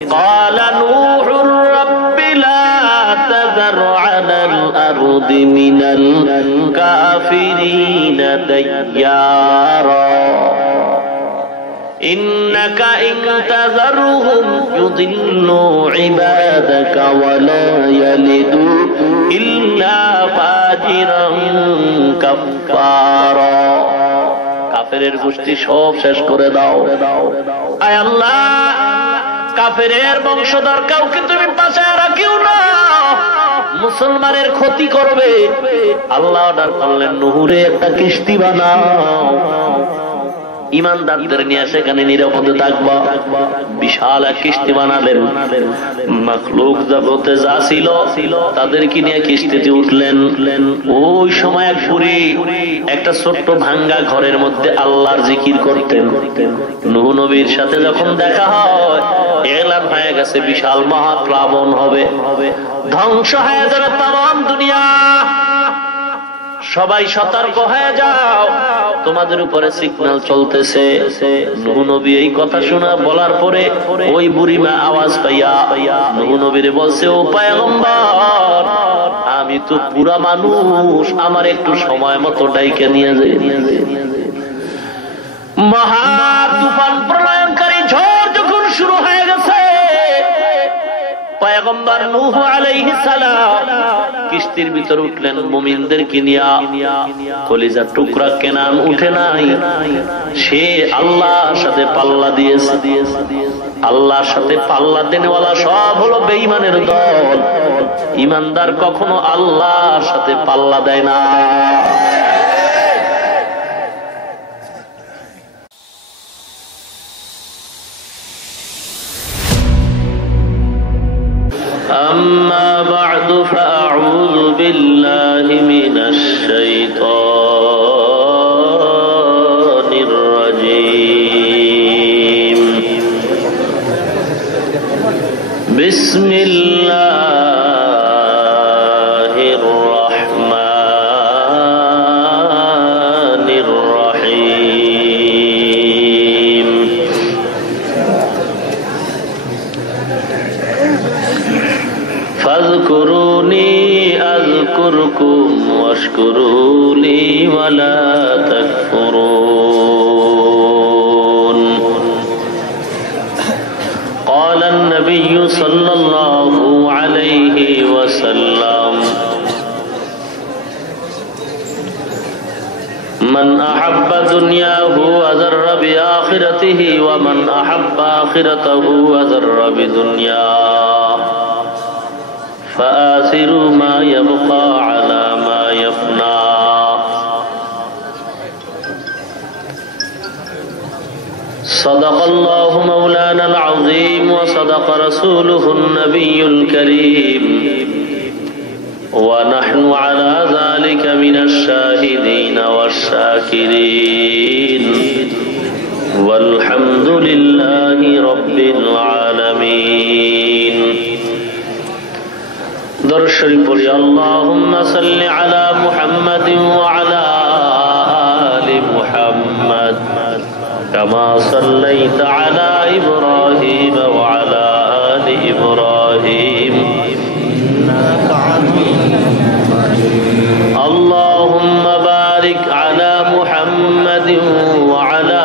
قال نوح رب لا تذر على الأرض من الكافرين ديارا إنك إن تذرهم يضلوا عبادك ولا يلدوا إلا فاجرا كفارا কাফেরের গোষ্ঠী সব শেষ করে দাও। আয় আল্লাহ, কাফেরের বংশধর কাউকে তুমি বাঁচায় রাখিও না, মুসলমানের ক্ষতি করবে। আল্লাহ অর্ডার করলেন, নুহুরে একটা কিস্তি বানাও, ইমানদারদের নিয়ে সেখানে নিরাপদে থাকবা। বিশাল এক কিস্তি বানালেন, মাখলুক জগতে যা ছিল তাদেরকে নিয়ে কিস্তিতে উঠলেন। ওই সময় এক বুড়ি একটা ছোট্ট ভাঙ্গা ঘরের মধ্যে আল্লাহর জিকির করতেন। নূহ নবীর সাথে যখন দেখা হয়, এলান হয়ে গেছে বিশাল মহাপ্লাবন হবে, ধ্বংস হয়ে যাবে তাম দুনিয়া। সবাই সতর্ক হয়ে যাও, তোমাদের উপরে সিগন্যাল চলতেছে। নূহ নবী এই কথা শোনা বলার পরে ওই বুড়িমা আওয়াজ পাইয়া নূহ নবীরে বলছে, ও পয়গম্বর, আমি তো পুরা মানুষ, আমার একটু সময় মতো ডাইকে নিয়ে যাই। মহা তুফান প্রলয়ঙ্কারী ঝড় যখন শুরু হয়ে গেছে, পয়গম্বর নূহ আলাইহিস সালাম কিস্তির ভিতর উঠলেন মুমিনদেরকে নিয়া। কলিজার টুকরা কেনান উঠে নাই, সে আল্লাহর সাথে পাল্লা দিয়েছে। আল্লাহর সাথে পাল্লা দেনেওয়ালা সব হলো বেঈমানের দল। ইমানদার কখনো আল্লাহর সাথে পাল্লা দেয় না। أما بعد فأعوذ بالله من الشيطان الرجيم بسم الله الرحمن الرحيم فاذكروني أذكركم واشكروا لي ولا تكفرون قال النبي صلى الله عليه وسلم من أحب دنياه وذر بآخرته ومن أحب آخرته وذر بدنياه فآثروا ما يبقى على ما يفنى صدق الله مولانا العظيم وصدق رسوله النبي الكريم ونحن على ذلك من الشاهدين والشاكرين والحمد لله رب العالمين درود شریف پڑھی اللهم صل على محمد وعلى آل محمد كما صليت على إبراهيم وعلى آل إبراهيم اللهم بارك على محمد وعلى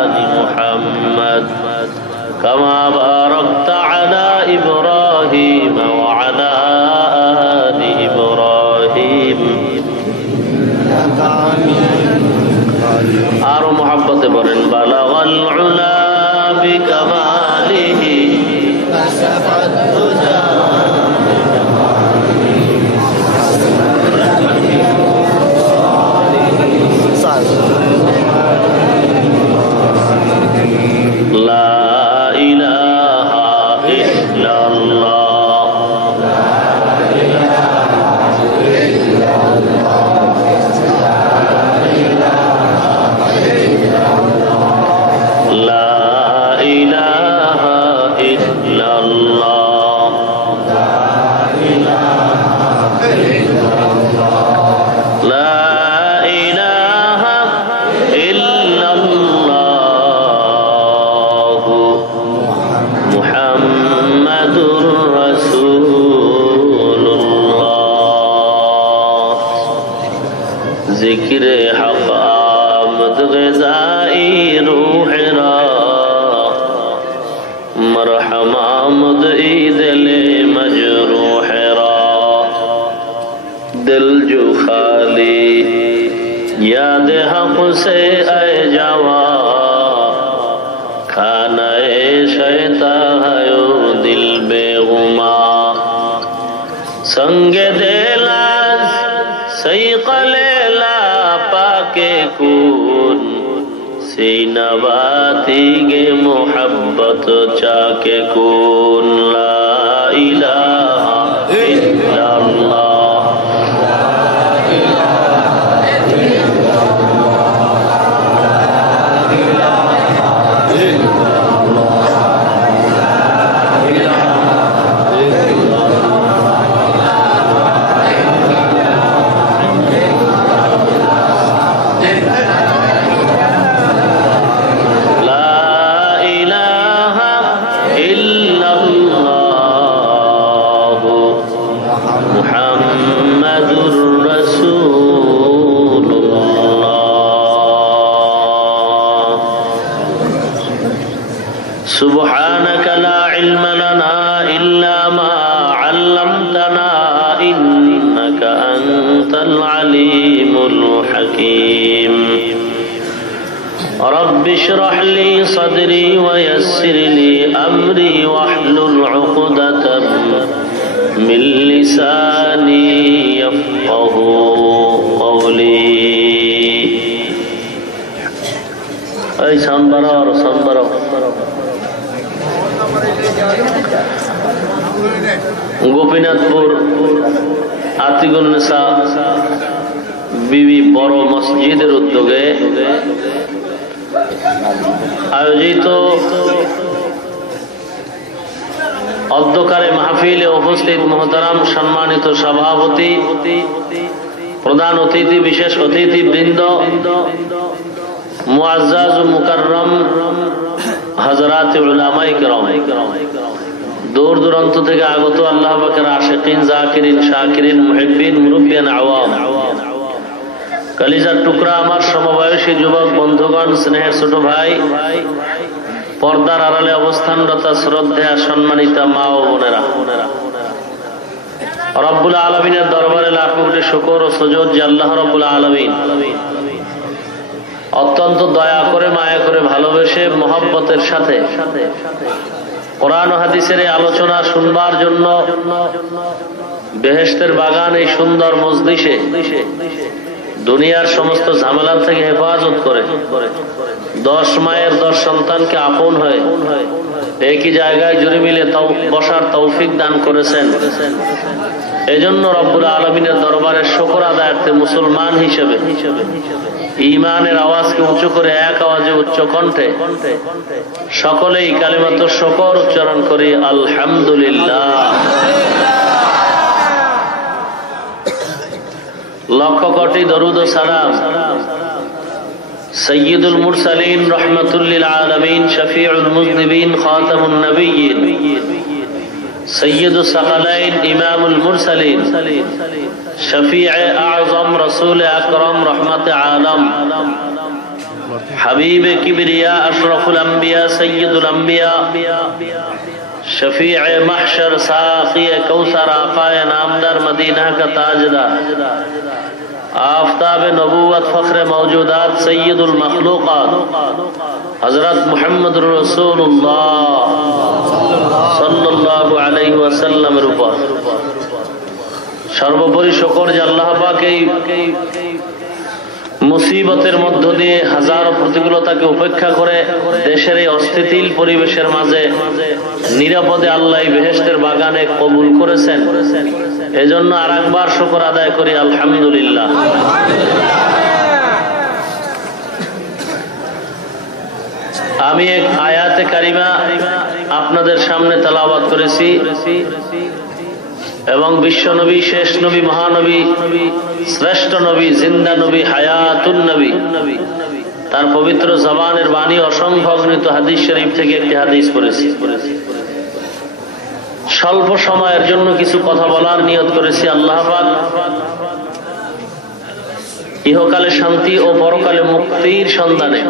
آل محمد كما باركت على إبراهيم وعلى آل إبراهيم آرو محبت برن بلغ العلا بكماله كشف الدجى لا إله إلا الله لا إله إلا الله لا إله إلا الله जिक्र हक आमद ग़िज़ाई रूह रा मरहम आमद ईदले मजरूह रा दिल जो खाली याद हक से ऐ जवा खाना शैता है दिल बेगुमा संगे देला सही कलेला पाके कून सीनवाती गे मोहब्बत चाके कून ला इलाहा इल्लल्लाह सुब्हानक ला इल्म लना इल्ला मा अल्लमतना इन्नक अंतल अलीमुल हकीम रब्बि इश्रह ली सदरी व यस्सिर ली अमरी वहलुल उक़दतम मिन लिसानी यफ़क़हू क़ौली। ऐ सांबरा और सांबरा গোপীনাথপুর আতিকুন্নেসা বিবি বড় মসজিদের উদ্যোগে আয়োজিত অধ্যকারে মাহফিলে উপস্থিত মোহতারাম সম্মানিত সভাপতি প্রধান অতিথি বিশেষ অতিথি বৃন্দ মুআজ্জাজ ও মুকাররম হযরত উলামায়ে কিরাম দূর দূরান্ত থেকে আগত আল্লাহ পাকের আশিকিন জাকিরিন শাকিরিন মুহিব্বিন মুরব্বিয়ান আওয়াম কলিজার টুকরা আমার সমবয়সী যুবক বন্ধুগণ স্নেহের ছোট ভাই পর্দার আড়ালে অবস্থানরত শ্রদ্ধেয় সম্মানিতা মা ও বোনেরা রব্বুল আলামিনের দরবারে লাখ কোটি শুকর ও সুজুদ যে আল্লাহ রব্বুল আলামিন অত্যন্ত দয়া করে মায়া করে ভালোবেসে মহব্বতের সাথে কোরআন ও হাদিসের আলোচনা শুনবার জন্য বেহেশতের বাগান এই সুন্দর মজলিসে দুনিয়ার সমস্ত ঝামেলা থেকে হেফাজত করে 10 মায়ের 10 সন্তানকে আপন হয়ে একই জায়গায় জুড়ে মিলে বসার তৌফিক দান করেছেন। এজন্য রব্বুল আলামিনের দরবারে শুকর আদায়ার্থে মুসলমান হিসেবে ঈমানের আওয়াজকে উঁচু করে এক আওয়াজে উচ্চ কণ্ঠে সকলেই কালিমাত শুকর উচ্চারণ করি আলহামদুলিল্লাহ। লক্ষ কোটি দরুদ ও সালাম সৈয়দুল মুরসালিন রাহমাতুল লিল আলামিন শফিউল মুযনিবিন খাতামুন নবিয়্যিন সৈয়দুস সাকালাইন ইমামুল মুরসালিন শফিয়ে আযম রাসূল আকরাম রহমতে আলম হাবিবে কিবরিয়া আশরাফুল আম্বিয়া সৈয়দুল আম্বিয়া शफीअ महशर साक़िए कौसर आक़ाए नामदार मदीना का ताजदार आफ़ताब नबूवत फ़ख्र मौजूदात सय्यदुल मखलूक़ात हज़रत मुहम्मदुर रसूलुल्लाह सल्लल्लाहु अलैहि वसल्लम ऊपर सर्वोपरि शुक्र जे अल्लाह पाक এই মুসিবতের মধ্য দিয়ে হাজারো প্রতিকূলতাকে উপেক্ষা করে দেশের এই অস্থিতিশীল পরিবেশের মাঝে নিরাপদে আল্লাহ বেহেশতের বাগানে কবুল করেছেন। এজন্য আরেকবার শুকর আদায় করি আলহামদুলিল্লাহ। আমি এক আয়াতে কারিমা আপনাদের সামনে তেলাওয়াত করেছি এবং বিশ্ব নবী শেষ নবী মহানবী শ্রেষ্ঠ নবী জিন্দা নবী হায়াতুন নবী তার পবিত্র জবানের বাণী অসংখ্য অগণিত হাদিস শরীফ থেকে একটি হাদিস পড়েছি। স্বল্প সময়ের জন্য কিছু কথা বলার নিয়ত করেছি। আল্লাহ পাক ইহকালে শান্তি ও পরকালে মুক্তির সন্ধানে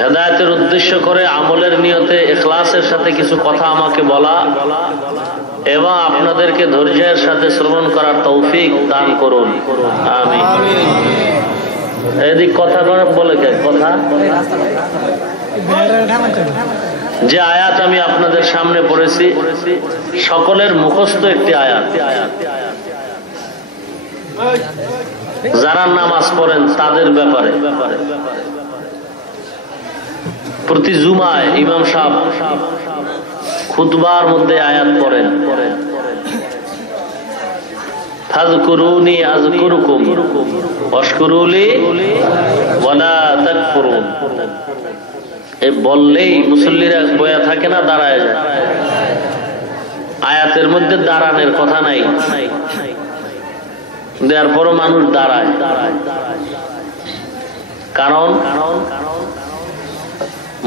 হেদায়েতের উদ্দেশ্য করে আমলের নিয়তে ইখলাসের সাথে কিছু কথা আমাকে বলা এবং আপনাদেরকে ধৈর্যের সাথে শ্রবণ করার তৌফিক দান করুন, আমিন। এদিক কথা বলে কে কথা? যে আয়াত আমি আপনাদের সামনে পড়েছি সকলের মুখস্থ একটি আয়াত। যারা নামাজ পড়েন তাদের ব্যাপারে প্রতি জুমায় ইমাম সাহেব খুতবার মধ্যে আয়াত পড়েন, ফাযকুরুনি আযকুরুকুম ওয়াশকুরুলি ওয়ালা তাকফুরুন। এই বললেই মুসল্লিরা বয়া থাকে না, দাঁড়ায় যায়। আয়াতের মধ্যে দাঁড়ানোর কথা নাই, দেওয়ার পরও মানুষ দাঁড়ায়। কারণ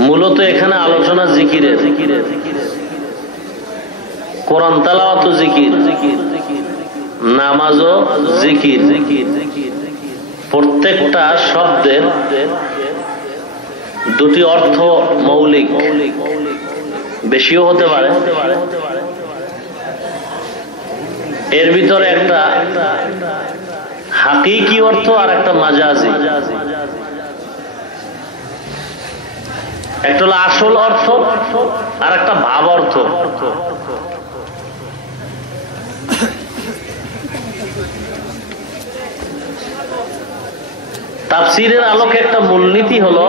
মূলত এখানে আলোচনা জিকিরের, কোরআন তেলাওয়াত জিকির, নামাজও জিকির। প্রত্যেকটা শব্দের দুটি অর্থ মৌলিক, বেশিও হতে পারে। এর ভিতরে একটা হাকিকি অর্থ আর একটা মাজাজি। একটা হলো আসল অর্থ আর একটা ভাব অর্থ। তাফসীরের আলোকে একটা মূলনীতি হলো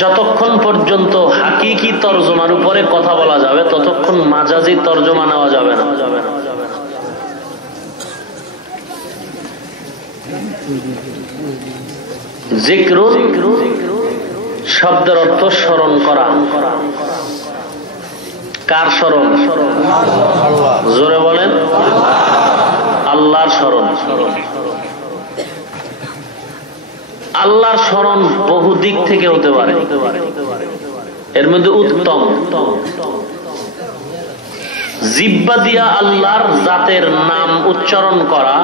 যতক্ষণ পর্যন্ত হাকিকি তরজমার উপরে কথা বলা যাবে ততক্ষণ মাজাজি তরজমা নেওয়া যাবে না। যিকরুন শব্দের অর্থ স্মরণ করা। কার স্মরণ? জোরে বলেন, আল্লাহর স্মরণ। আল্লাহর স্মরণ বহু দিক থেকে হতে পারে। এর মধ্যে উত্তম জিহ্বা দিয়া আল্লাহর জাতের নাম উচ্চারণ করা,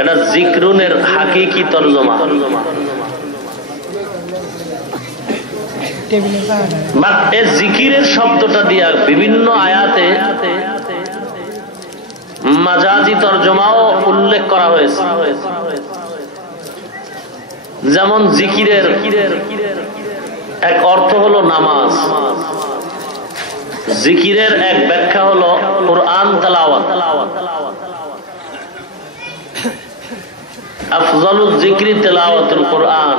এটা যিকরুনের হাকিকি তরজমা। এই জিকিরের শব্দটা দিয়া বিভিন্ন আয়াতে মাজাজি তরজমাও উল্লেখ করা হয়েছে। যেমন জিকিরের এক অর্থ হলো নামাজ, জিকিরের এক ব্যাখ্যা হলো কুরআন তেলাওয়াত। আফজালুজ যিকরি তেলাওয়াতুল কুরআন।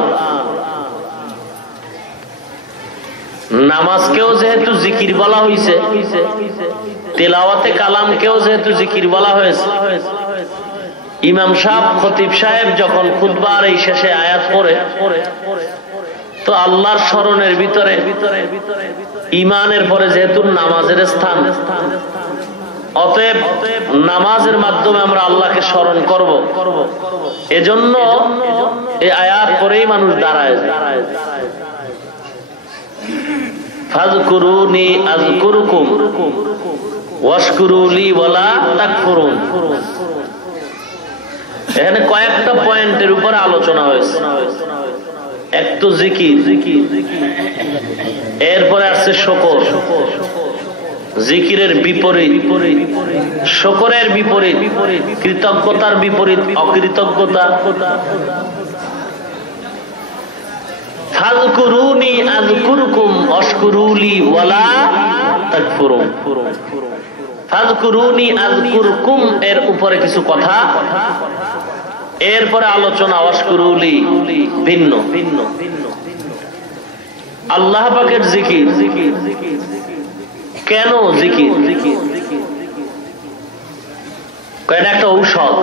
নামাজকেও যেহেতু জিকির বলা হয়েছে, তেলাওয়াতে কালামকেও যেহেতু জিকির বলা হয়েছে, ইমাম সাহেব খতিব সাহেব যখন খুতবার এই শেষে আয়াত পড়ে তো আল্লাহর স্মরণের ভিতরে ঈমানের পরে যেহেতু নামাজের স্থান, অতএব নামাজের মাধ্যমে আমরা আল্লাহকে স্মরণ করব। এজন্য এই আয়াত পরেই মানুষ দাঁড়ায়। ফাযকুরুনি আযকুরুকুম ওয়াশকুরুলি ওয়ালা তাকফুরুন। এখানে কয়েকটা পয়েন্টের উপর আলোচনা হয়েছে। এক তো জিকির, এরপরে আসছে শুকর, জিকিরের বিপরীত শুকরের বিপরীত, কৃতজ্ঞতার বিপরীত অকৃতজ্ঞতা। ফাযকুরুনি আযকুরুকুম ওয়াশকুরুলি ওয়ালা তাকফুরুন। ফাযকুরুনি আযকুরকুম এর উপরে কিছু কথা, এরপরে আলোচনা ওয়াশকুরুলি ভিন্ন। আল্লাহ পাকের জিকির। কেন জিকির? এটা একটা ঔষধ,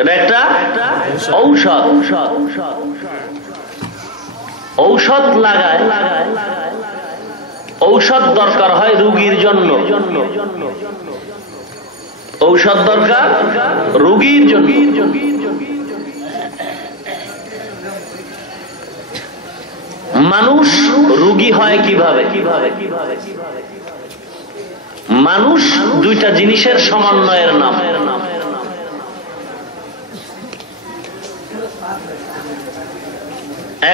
এটা একটা ঔষধ। ঔষধ লাগায়, ঔষধ দরকার হয় রোগীর জন্য, ঔষধ দরকার রোগীর জন্য। মানুষ রোগী হয় কিভাবে? মানুষ দুইটা জিনিসের সমন্বয়ের নাম।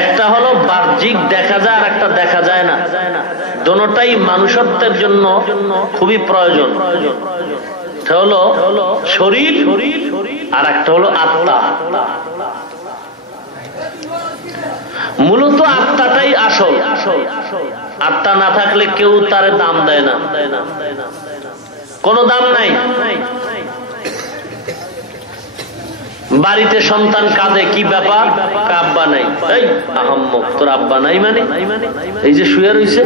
একটা হলো বাহ্যিক দেখা যায়, আর একটা দেখা যায় না। দুটোটাই মানুষত্বের জন্য খুবই প্রয়োজন। একটা হলো শরীর, আর একটা হলো আত্মা। মূলত আত্মাটাই আসল। আত্মা না থাকলে কেউ তার দাম দেয় না, কোনো দাম নাই। বাড়িতে সন্তান কাঁদে, কি ব্যাপার? আব্বা নাই। এই আহাম্মক, তোর আব্বা নাই মানে? এই যে শুয়ে রইছে,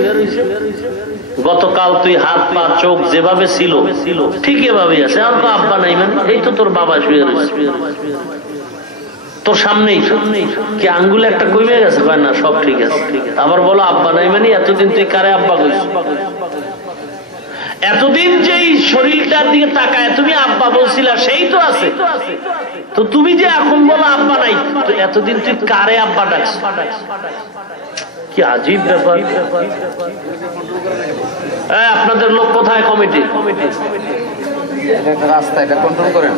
গতকাল তুই হাত পা চোখ যেভাবে ছিল ঠিক এভাবেই আছে, আর তো আব্বা নাই মানে? এই তো তোর বাবা শুয়ে রয়েছে তোর সামনেই, কি আঙ্গুলে একটা কমে গেছে? কয় না, সব ঠিক আছে। আবার বলো আব্বা নাই মানে? এতদিন তুই কারে আব্বা কইছিস? এতদিন যেই শরীরটার দিকে তাকায় তুমি আব্বা বলছিলা, সেই তো আছে। তো তুমি যে এখন বলো আব্বা নাই, তো এতদিন তুই কারে আব্বা ডাকছ? কি আজীব ব্যাপার। আপনাদের লোক কোথায়? কমিটি রাস্তা, এটা কন্ট্রোল করেন।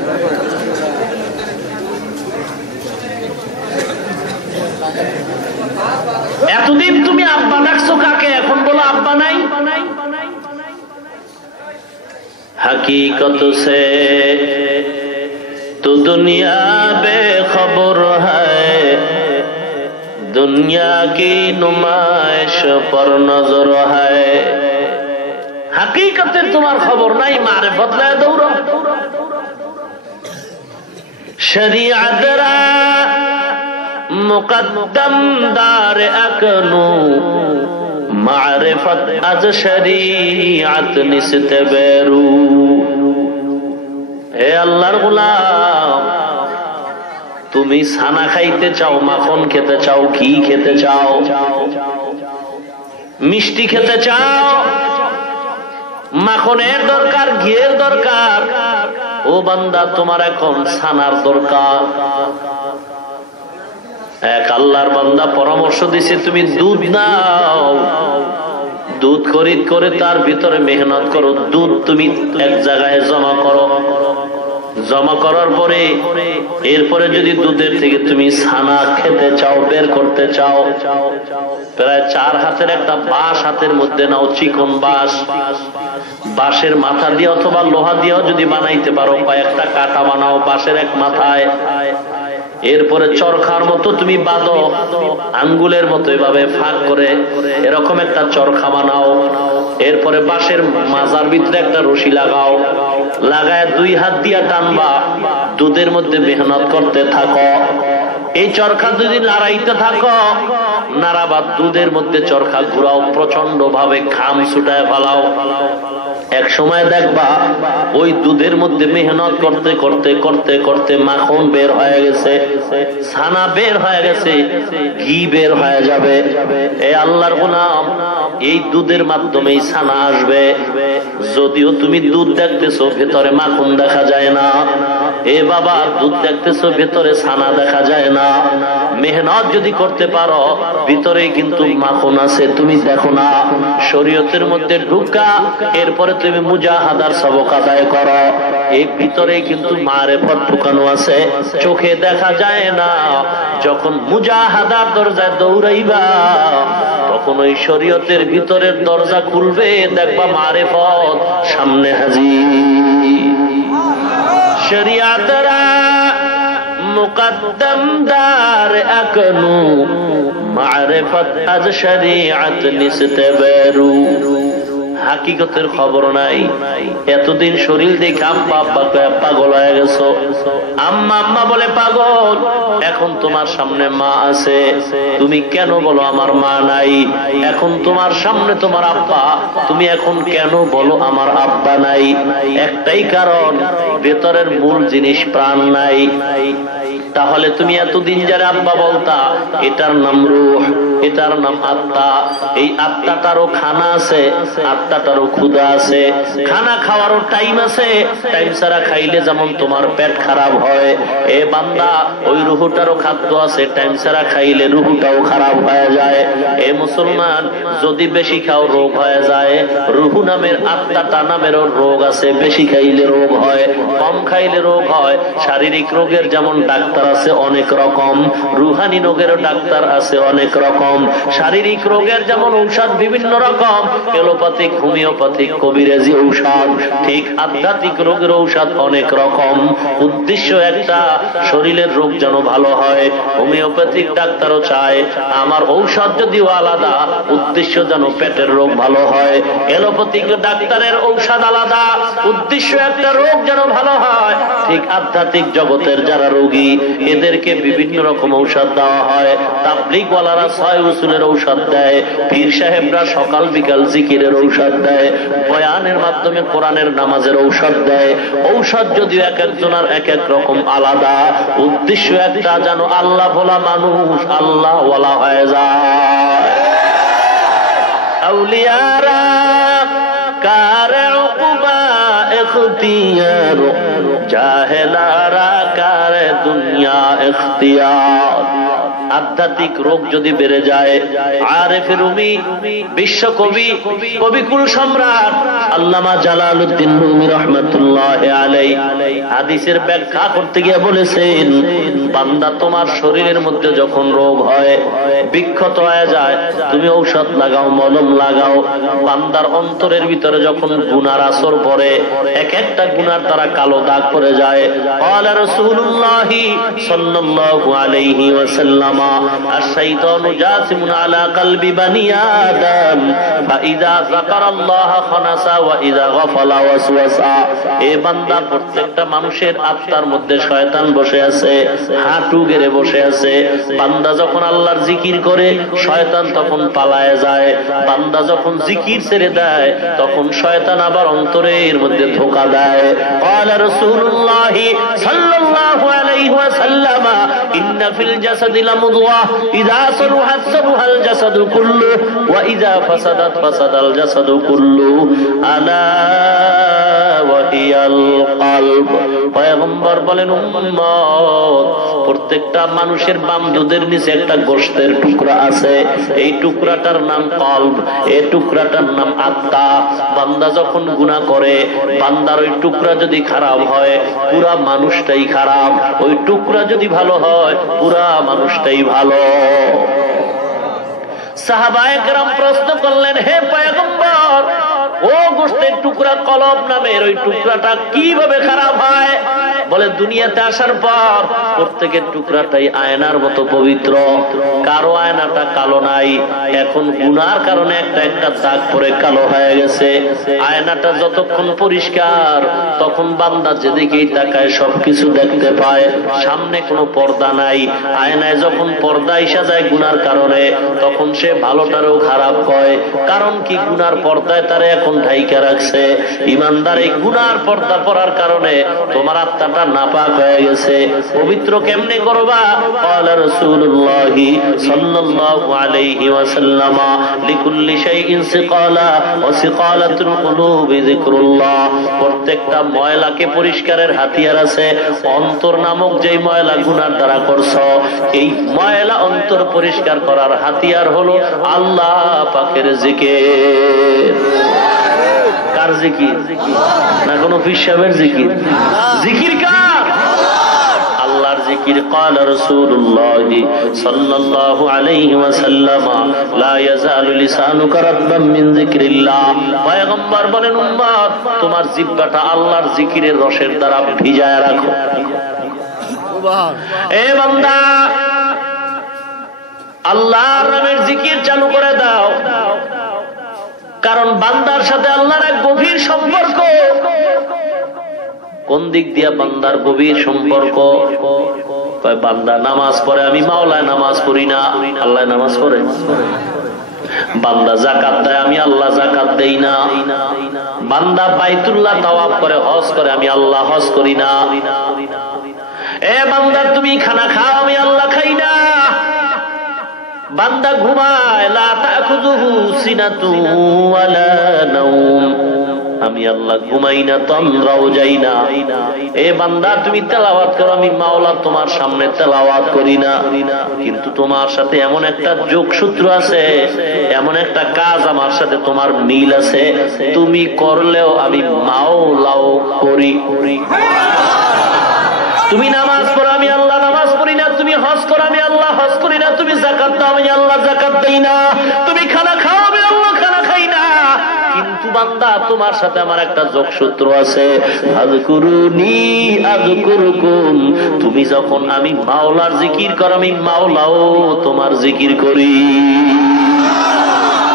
এতদিন তুমি আব্বা ডাকছো কাকে, এখন বলো আব্বা নাই? हकीकत से तो दुनिया बेखबर है, दुनिया की नुमाइश पर नजर है। हकीकते तुम्हार खबर नहीं, मारिफत ले दौड़ो। शरीयत रा मुकद्दम दार अकनू, মারিফত আজ শরীয়ত নিস্তে বেরু। হে আল্লাহর গোলাম, তুমি ছানা খাইতে চাও, মাখন খেতে চাও, ঘি খেতে চাও, মিষ্টি খেতে চাও, মাখনের দরকার, ঘিয়ের দরকার। ও বান্দা, তোমার এখন ছানার দরকার। এক আল্লাহর বান্দা পরামর্শ দিছে, তুমি দুধ নাও, দুধ খরিদ করে তার ভিতরে মেহনত করো, দুধ তুমি এক জায়গায় জমা করো। জমা করার পরে এরপরে যদি দুধের থেকে তুমি ছানা খেতে চাও, বের করতে চাও, প্রায় 4 হাতের একটা বাঁশ হাতের মধ্যে নাও, চিকন বাঁশ। বাঁশের মাথা দিয়ে অথবা লোহা দিয়েও যদি বানাইতে পারো, কয়েকটা কাটা বানাও বাঁশের এক মাথায়। এরপরে চরখার মতো তুমি বাঁধো, আঙ্গুলের মতো এভাবে ফাঁক করে এরকম একটা চরখা বানাও। এরপরে বাঁশের মাজার ভিতরে একটা রশি লাগাও, লাগায় 2 হাত দিয়া টানবা, দুধের মধ্যে মেহনত করতে থাকো। এই চরখা যদি নাড়াইতে থাকো, নাড়াবা, দুধের মধ্যে চরখা ঘুরাও, প্রচন্ড ভাবে ঘাম ছুটায় ফেলাও। এক সময় দেখবা ওই দুধের মধ্যে মেহনত করতে করতে করতে করতে মাখন বের হয়ে গেছে, ছানা বের হয়ে গেছে, ঘি বের হয়ে যাবে। এই আল্লাহর গোলাম, এই দুধের মাধ্যমে ছানা আসবে। যদিও তুমি দুধ দেখতেছো, ভেতরে মাখন দেখা যায় না। এ বাবা, দুধ দেখতেছো, ভেতরে ছানা দেখা যায় না। মেহনত যদি করতে পারো, ভিতরে কিন্তু মাখন আছে, তুমি দেখো না। শরীয়তের মধ্যে ঢুকা, এরপরে তুমি মুজাহাদার সবক আদায় করো। এই ভিতরে কিন্তু মারিফত ঢুকানো আছে, চোখে দেখা যায় না। যখন মুজাহাদার দরজায় দৌড়াইবা, তখন ওই শরীয়তের ভিতরের দরজা খুলবে, দেখবা মারিফত সামনে হাজির। শরিয়াতরা মুকদ্দম দার আকনু, মারিফত আজ শরিয়ত নিস্তে বেরু। হাকিকতের খবর নাই। এতদিন শরীর দেখে আব্বা আব্বা পাগল হয়ে গেছো, আম্মা আম্মা বলে পাগল। এখন তোমার সামনে মা আছে, তুমি কেন বলো আমার মা নাই? এখন তোমার সামনে তোমার আব্বা, তুমি এখন কেন বলো আমার আব্বা নাই? একটাই কারণ, ভেতরের মূল জিনিস প্রাণ নাই। তাহলে তুমি এতদিন যারা আব্বা বলতা, এটার নাম রূহ, এটার নাম আত্মা। এই আত্মাটারও খানা আছে, আত্মাটারও ক্ষুধা আছে। খানা খাওয়ারও টাইম আছে, টাইম ছাড়া খাইলে যেমন তোমার পেট খারাপ হয়, এ বান্দা ওই রুহুটারও খাদ্য আছে, টাইম ছাড়া খাইলে রুহুটাও খারাপ হয়ে যায়। এ এ মুসলমান, যদি বেশি খাও রোগ হয়ে যায়। রুহু নামের আত্মাটা নামেরও রোগ আছে, বেশি খাইলে রোগ হয়, কম খাইলে রোগ হয়। শারীরিক রোগের যেমন ডাক্তার আছে অনেক রকম, রুহানি রোগেরও ডাক্তার আছে অনেক রকম। শারীরিক রোগের যেমন ঔষধ বিভিন্ন রকম, এলোপ্যাথিক, হোমিওপ্যাথিক, কবিরাজি ঔষধ, ঠিক আধ্যাত্মিক রোগের ঔষধ অনেক রকম। উদ্দেশ্য একটা, শরীরের রোগ যেন ভালো হয়। হোমিওপ্যাথিক ডাক্তারও চায় আমার ঔষধ যদিও আলাদা, উদ্দেশ্য যেন পেটের রোগ ভালো হয়। এলোপ্যাথিক ডাক্তারের ঔষধ আলাদা, উদ্দেশ্য একটা রোগ যেন ভালো হয়। ঠিক আধ্যাত্মিক জগতের যারা রোগী, এদেরকে বিভিন্ন রকম ঔষধ দেওয়া হয়। তাবলীগ ওয়ালারা 6 উসুলের ঔষধ দেয়, পীর সাহেবরা সকাল বিকাল জিকিরের ঔষধ দেয়, বয়ানের মাধ্যমে কোরআনের নামাজের ঔষধ দেয়। ঔষধ যদিও এক একজনের এক এক রকম আলাদা, উদ্দেশ্য একটা, যেন আল্লাহ ভোলা মানুষ আল্লাহ ওয়ালা হয়ে যায়। আউলিয়ারা কার উকবা ইখতিয়ার, জাহেলারা কার দুনিয়া ইখতিয়ার। আধ্যাত্মিক রোগ যদি বেড়ে যায়, আরেফে রুমি, বিশ্বকবি, কবিকুল সম্রাট আল্লামা জালালউদ্দিন রুমি রহমাতুল্লাহি আলাইহি হাদিসের ব্যাখ্যা করতে গিয়ে বলেছেন, বান্দা তোমার শরীরের মধ্যে যখন রোগ হয়, বিক্ষত হয়ে যায়, তুমি ঔষধ লাগাও, মলম লাগাও। বান্দার অন্তরের ভিতরে যখন গুনার আসর পড়ে, এক একটা গুনার দ্বারা কালো দাগ পড়ে যায়। ক্বালা রাসূলুল্লাহি সাল্লাল্লাহু আলাইহি ওয়াসাল্লাম, আশ-শাইতানু জাসিমুন আলা কলবি বানি আদম, ফাইযা যাকারাল্লাহ খানাসা ওয়া ইযা গাফালা ওয়াসওয়াসা। এ বান্দা, প্রত্যেকটা মানুষের আত্মার মধ্যে শয়তান বসে আছে, হাঁটু গেড়ে বসে আছে। বান্দা যখন আল্লাহর জিকির করে, শয়তান তখন পালায় যায়। বান্দা যখন জিকির ছেড়ে দেয়, তখন শয়তান আবার অন্তরের মধ্যে ধোঁকা দেয়। ক্বালা রাসূলুল্লাহি সাল্লাল্লাহু আলাইহি ওয়াসাল্লাম, ইন্না ফিল জাসাদি লামুদওয়া, ইযা সালুহাত সালুহাল জাসাদু কুল্লু, ওয়া ইযা ফাসাদাত ফাসাদাল জাসাদু কুল্লু, আলা ওয়া হিয়াল কলব। পয়গম্বর বলেন, উম্মত, প্রত্যেকটা মানুষের বাম দুধের নিচে একটা গোশতের টুকরা আছে, এই টুকরাটার নাম কলব, এই টুকরাটার নাম আত্মা। বান্দা যখন গুনাহ করে, বান্দার ওই টুকরা যদি খারাপ হয়, পুরা মানুষটাই খারাপ। ওই টুকরা যদি ভালো হয়, পুরা মানুষটাই ভালো। সাহাবায়ে কেরাম প্রশ্ন করলেন, হে পয়গম্বর, ও গোশতের টুকরা কলব নামের ওই টুকরাটা কিভাবে খারাপ হয়? বলে, দুনিয়াতে আসার পর প্রত্যেকের টুকরাটাই আয়নার মতো পবিত্র, কারো আয়নাটা কালো নাই। এখন গুনার কারণে একটা একটা দাগ পরে কালো হয়ে গেছে। আয়নাটা যতক্ষণ পরিষ্কার, তখন বান্দা যেদিকেই তাকায় সবকিছু দেখতে পায়, সামনে কোনো পর্দা নাই। আয়নায় যখন পর্দা এসে যায় গুনার কারণে, তখন সে ভালোটারও খারাপ কয়। কারণ কি? গুনার পর্দায় তারে এখন ঢাইকা রাখছে। ইমানদার এই গুনার পর্দা পড়ার কারণে তোমার আত্মাটা নাপাক হয়ে গেছে। পবিত্র কেমনে করবা? ক্বালা রাসূলুল্লাহি সাল্লাল্লাহু আলাইহি ওয়াসাল্লাম, লিকুল্লি শাইইন সিকালা ওয়া সিকালাতুল কুলুবি যিকরুল্লাহ। প্রত্যেকটা ময়লাকে পরিষ্কারের হাতিয়ার আছে। অন্তর নামক যেই ময়লা গুনার দ্বারা করছো, এই ময়লা অন্তর পরিষ্কার করার হাতিয়ার হলো আল্লাহ পাকের জিকির। কার জিকির? না কোনো পীর সাহেবের জিকির? জিকির কার? আল্লাহর জিকির। ক্বালা রাসূলুল্লাহি সাল্লাল্লাহু আলাইহি ওয়াসাল্লাম, লা ইয়াজালু লিসানুকা রাতবাম মিন যিকরিল্লাহ। পয়গম্বর বলেন, উম্মত, তোমার জিহ্বাটা আল্লাহর জিকিরের রসের দ্বারা ভিজায় রাখো। এ বান্দা, আল্লাহর নামের জিকির চালু করে দাও, কারণ বান্দার সাথে আল্লাহর এক গভীর সম্পর্ক। কোন দিক দিয়া বান্দার গভীর সম্পর্ক? বান্দা নামাজ পড়ে, আমি মাওলায় নামাজ পড়ি না, আল্লাহ নামাজ পড়ে। বান্দা যাকাত দেয়, আমি আল্লাহ যাকাত দেই না। বান্দা বাইতুল্লাহ তাওয়াফ করে, হজ করে, আমি আল্লাহ হজ করি না। এ বান্দা, তুমি খানা খাও, আমি আল্লাহ খাই না। বান্দা ঘুমায়, লা তাখুযুহু সিনাতু ওয়ালা নাওম, আমি আল্লাহ ঘুমাই না, তন্দ্রাও যাই না। এ বান্দা তুমি তেলাওয়াত করো, আমি মাওলা তোমার সামনে তেলাওয়াত করি না, কিন্তু তোমার সাথে এমন একটা যোগসূত্র আছে, এমন একটা কাজ আমার সাথে তোমার মিল আছে, তুমি করলেও আমি মাওলাও করি। তুমি নামাজ পড়ো, আমি আল্লাহ নামাজ পড়ি না, তুমি হজ করো, আমি আল্লাহ হজ করি না, তুমি যাকাত দাও, আমি আল্লাহ যাকাত দেই না, তুমি খানা খাও, আমি আল্লাহ খানা খাই না, কিন্তু বান্দা তোমার সাথে আমার একটা যোগসূত্র আছে, আযকুরুনি আযকুরকুম। তুমি যখন আমি মাওলার জিকির করো, আমি মাওলাও তোমার জিকির করি।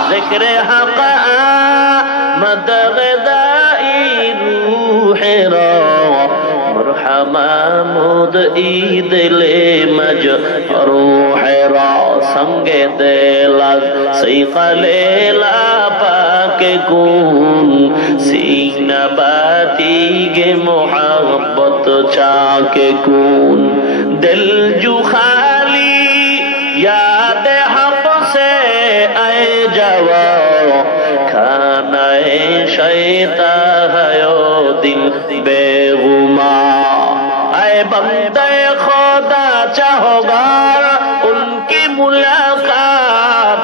যিকরে হাকা মদগদাই রূহেরা মামুদ ঈদলে মজ রূহেরা সঙ্গে দেলাগ সৈকলে লা পাকে গুন সিনা বাতি গে মোহাব্বত চাকে গুন দিল জু খালি याद हक से आए जावा खाना शैता है दिल बेगुमा आए बंदे खुदा चाहोगा उनकी मुलाकात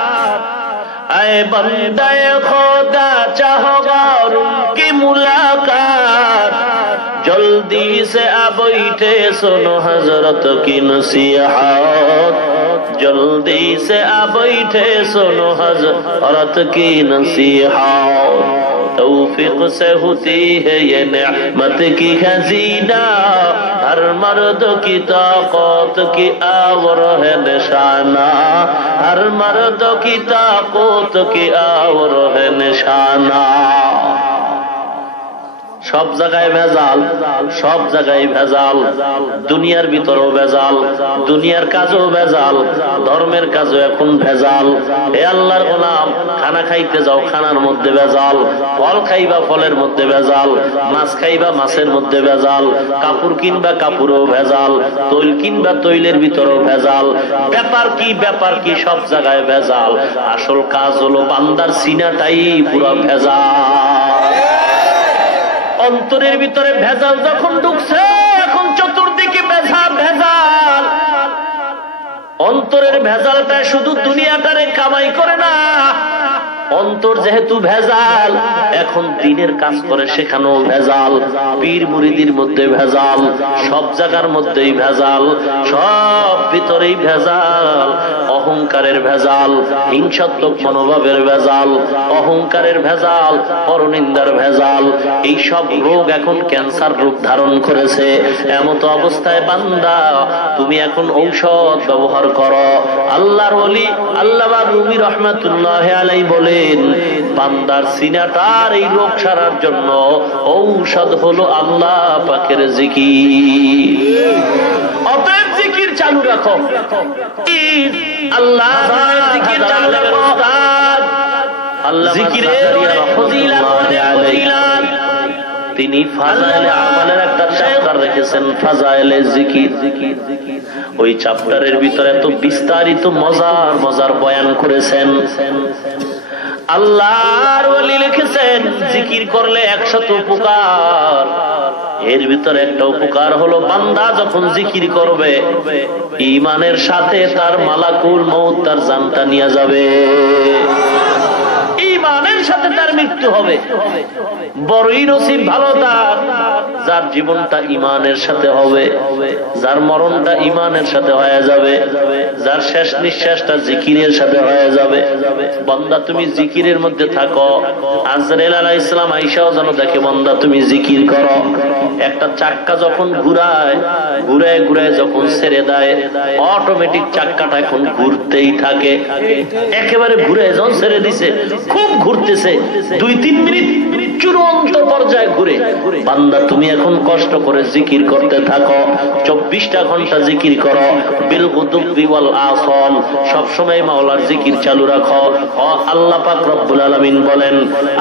आए बंदे खुदा चाहोगा और उनकी मुलाकात जल्दी से अब बैठे सुनो हजरत की नसीहत जल्दी से अब बैठे सुनो हजरत की नसीहत तौफीक से होती है ये नेमत की खजीना हर मर्द की ताकत की आवर है निशाना हर मर्द की ताकत की आवर है निशाना সব জায়গায় ভেজাল সব জায়গায় ভেজাল দুনিয়ার ভিতরেও ভেজাল দুনিয়ার কাজও ভেজাল ধর্মের কাজও এখন ভেজাল হে আল্লাহর গোলাম খানা খাইতে যাও খানার মধ্যে ভেজাল ফল খাইবা ফলের মধ্যে ভেজাল মাছ খাইবা মাছের মধ্যে ভেজাল কাপড় কিনবা কাপড়েও ভেজাল তৈল কিনবা তৈলের ভিতরেও ভেজাল ব্যাপার কি সব জায়গায় ভেজাল আসল কাজ হলো বান্দার সিনাটাই পুরো ভেজাল অন্তরের ভিতরে ভেজাল যখন ঢুকছে এখন চতুর্দিকে ভেজাল অন্তরের ভেজালটা শুধু দুনিয়াটারে কামাই করে না অন্তর যেহেতু ভেজাল এখন দিনের কাজ করে সেখানেও ভেজাল পীর মুরিদির মধ্যে ভেজাল সব জায়গার মধ্যেই ভেজাল সব ভিতরেই ভেজাল অহংকারের ভেজাল হিংসাত্মক মনোভাবের ভেজাল অহংকারের ভেজাল পরনিন্দার ভেজাল এই সব রোগ এখন ক্যান্সার রূপ ধারণ করেছে এমত অবস্থায় বান্দা তুমি এখন ঔষধ ব্যবহার করো আল্লাহর ওলি আল্লামা রুমি রহমাতুল্লাহ আলাইহি বলে বান্দার সিনাটার এই রোগ সারার জন্য ঔষধ হলো আল্লাহ পাকের জিকির অতএব জিকির চালু রাখো আল্লাহর জিকির চালু রাখো আল্লাহ জিকিরের ফজিলত তিনি ফাজাইলে আমালের একটা চ্যাপ্টার রেখেছেন ফাজাইলে জিকির ওই চ্যাপ্টারের ভিতরে এত বিস্তারিত মজার বয়ান করেছেন আল্লাহর ওলি লিখেছেন জিকির করলে 100 উপকার এর ভিতরে একটা উপকার হলো বান্দা যখন জিকির করবে ঈমানের সাথে তার মালাকুল মউত তার জানটা নিয়ে যাবে ঈমানের সাথে তার মৃত্যু হবে বড়ই নসিব ভালো তার যার জীবনটা ঈমানের সাথে হবে যার মরণটা ঈমানের সাথে হয়ে যাবে যার শেষ নিঃশ্বাসটা জিকিরের সাথে হয়ে যাবে বান্দা তুমি জিকিরের মধ্যে থাকো আজরাইল আলাইহিস সালাম আয়েশাও যেন দেখে বান্দা তুমি জিকির করো একটা চাক্কা যখন ঘুরায় যখন ছেড়ে দেয় অটোমেটিক চাক্কাটা এখন ঘুরতেই থাকে একেবারে ঘুরে যখন ছেড়ে দিছে খুব ঘুরতেছে 2-3 মিনিট চূড়ান্ত পর্যায়ে ঘুরে বান্দা তুমি এখন কষ্ট করে জিকির করতে থাকো 24টা ঘন্টা জিকির করো বিল গুদুবি ওয়াল আসল সব সময় মাওলার জিকির চালু রাখো আল্লাহ পাক রব্বুল আলামিন বলেন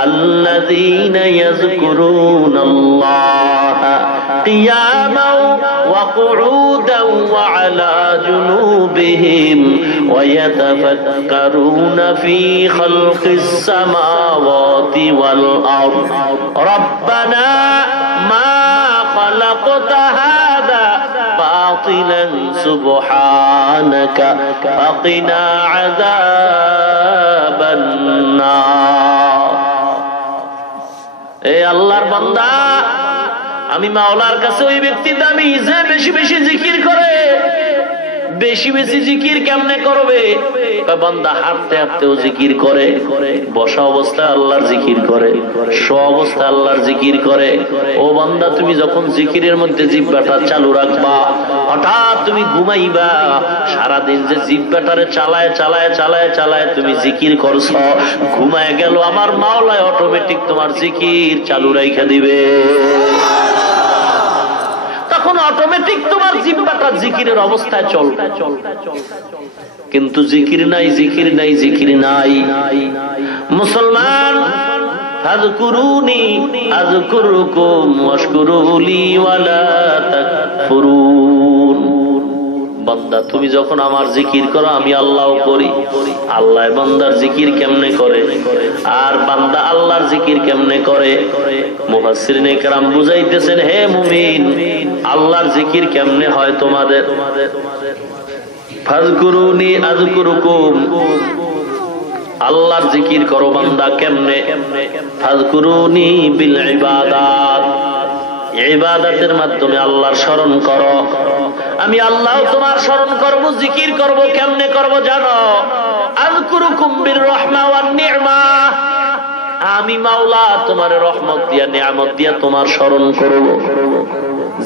আল্লাযীনা ইয়াযকুরুনাল্লাহা কিয়ামান ওয়া কুউদান ওয়া আলা জুনুবিহিম ওয়া ইয়াতাফাক্কারুনা ফী খালকিস সামাওয়াতি ওয়াল আরদ রব্বানা মা খালাকতা হাদা বাতিলান সুবহানাকা ফাকিনা আযাবান নার। এ আল্লাহর বান্দা, আমি মাওলার কাছে ওই ব্যক্তি দামি যে বেশি বেশি জিকির করে। বেশি বেশি জিকির কেমনে করবে? বান্দা হাঁটতে হাঁটতেও জিকির করে, বসা অবস্থায় আল্লাহর জিকির করে, শোয়া অবস্থায় আল্লাহর জিকির করে। ও বান্দা, তুমি যখন জিকিরের মধ্যে জিহ্বাটা চালু রাখবা, হঠাৎ তুমি ঘুমাইবা, সারাদিন যে জিহ্বাটারে চালায় চালায় চালায় চালায় তুমি জিকির করছো, ঘুমায় গেল আমার মাওলায় অটোমেটিক তোমার জিকির চালু রাইখা দিবে। তখন অটোমেটিক তোমার জিহ্বাটা জিকিরের অবস্থায় চলবে। কিন্তু জিকির নাই, জিকির নাই, জিকির নাই। মুসলমান, আযকুরুনি আযকুরুকুম ওয়াশকুরুলি ওয়ালা তাকফুরুন। বান্দা, তুমি যখন আমার জিকির করো, আমি আল্লাহও করি। আল্লাহ বান্দার জিকির কেমনে করে, আর বান্দা আল্লাহর জিকির কেমনে করে? মুফাসসিরিনে কেরাম বুঝাইতেছেন, হে মুমিন, আল্লাহর জিকির কেমনে হয় তোমাদের? ফাযকুরুনি আযকুরুকুম, আল্লাহর জিকির করো বান্দা কেমনে? ফাযকুরুনি বিল ইবাদাত, ইবাদতের মাধ্যমে আল্লাহর স্মরণ করো। আমি আল্লাহ তোমার স্মরণ করব, জিকির করব। কেমনে করব জানো? আযকুরুকুম বির রাহমা ওয়ান নি'মা, আমি মাওলা তোমার রহমত দিয়া নিয়ামত দিয়া তোমার স্মরণ করব।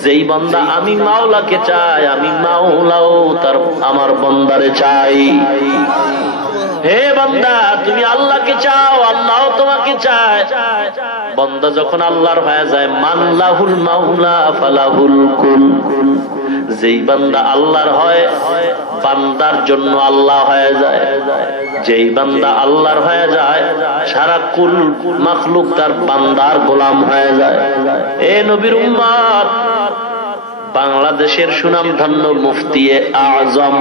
যেই বান্দা আমি মাওলাকে চাই, আমি মাওলাও তার আমার বান্দারে চাই। হে বান্দা, তুমি আল্লাহকে চাও, আল্লাহ তোমাকে চায়। বান্দা যখন আল্লাহর হয়ে যায়, মান লাহুল মাওলা ফালাহুল কুল, যেই বান্দা আল্লাহর হয়, বান্দার জন্য আল্লাহ হয়ে যায়। যেই বান্দা আল্লাহর হয়ে যায়, সারা কুল মাখলুক তার বান্দার গোলাম হয়ে যায়। এ নবীর উম্মত, বাংলাদেশের সুনামধন্য মুফতি আজম,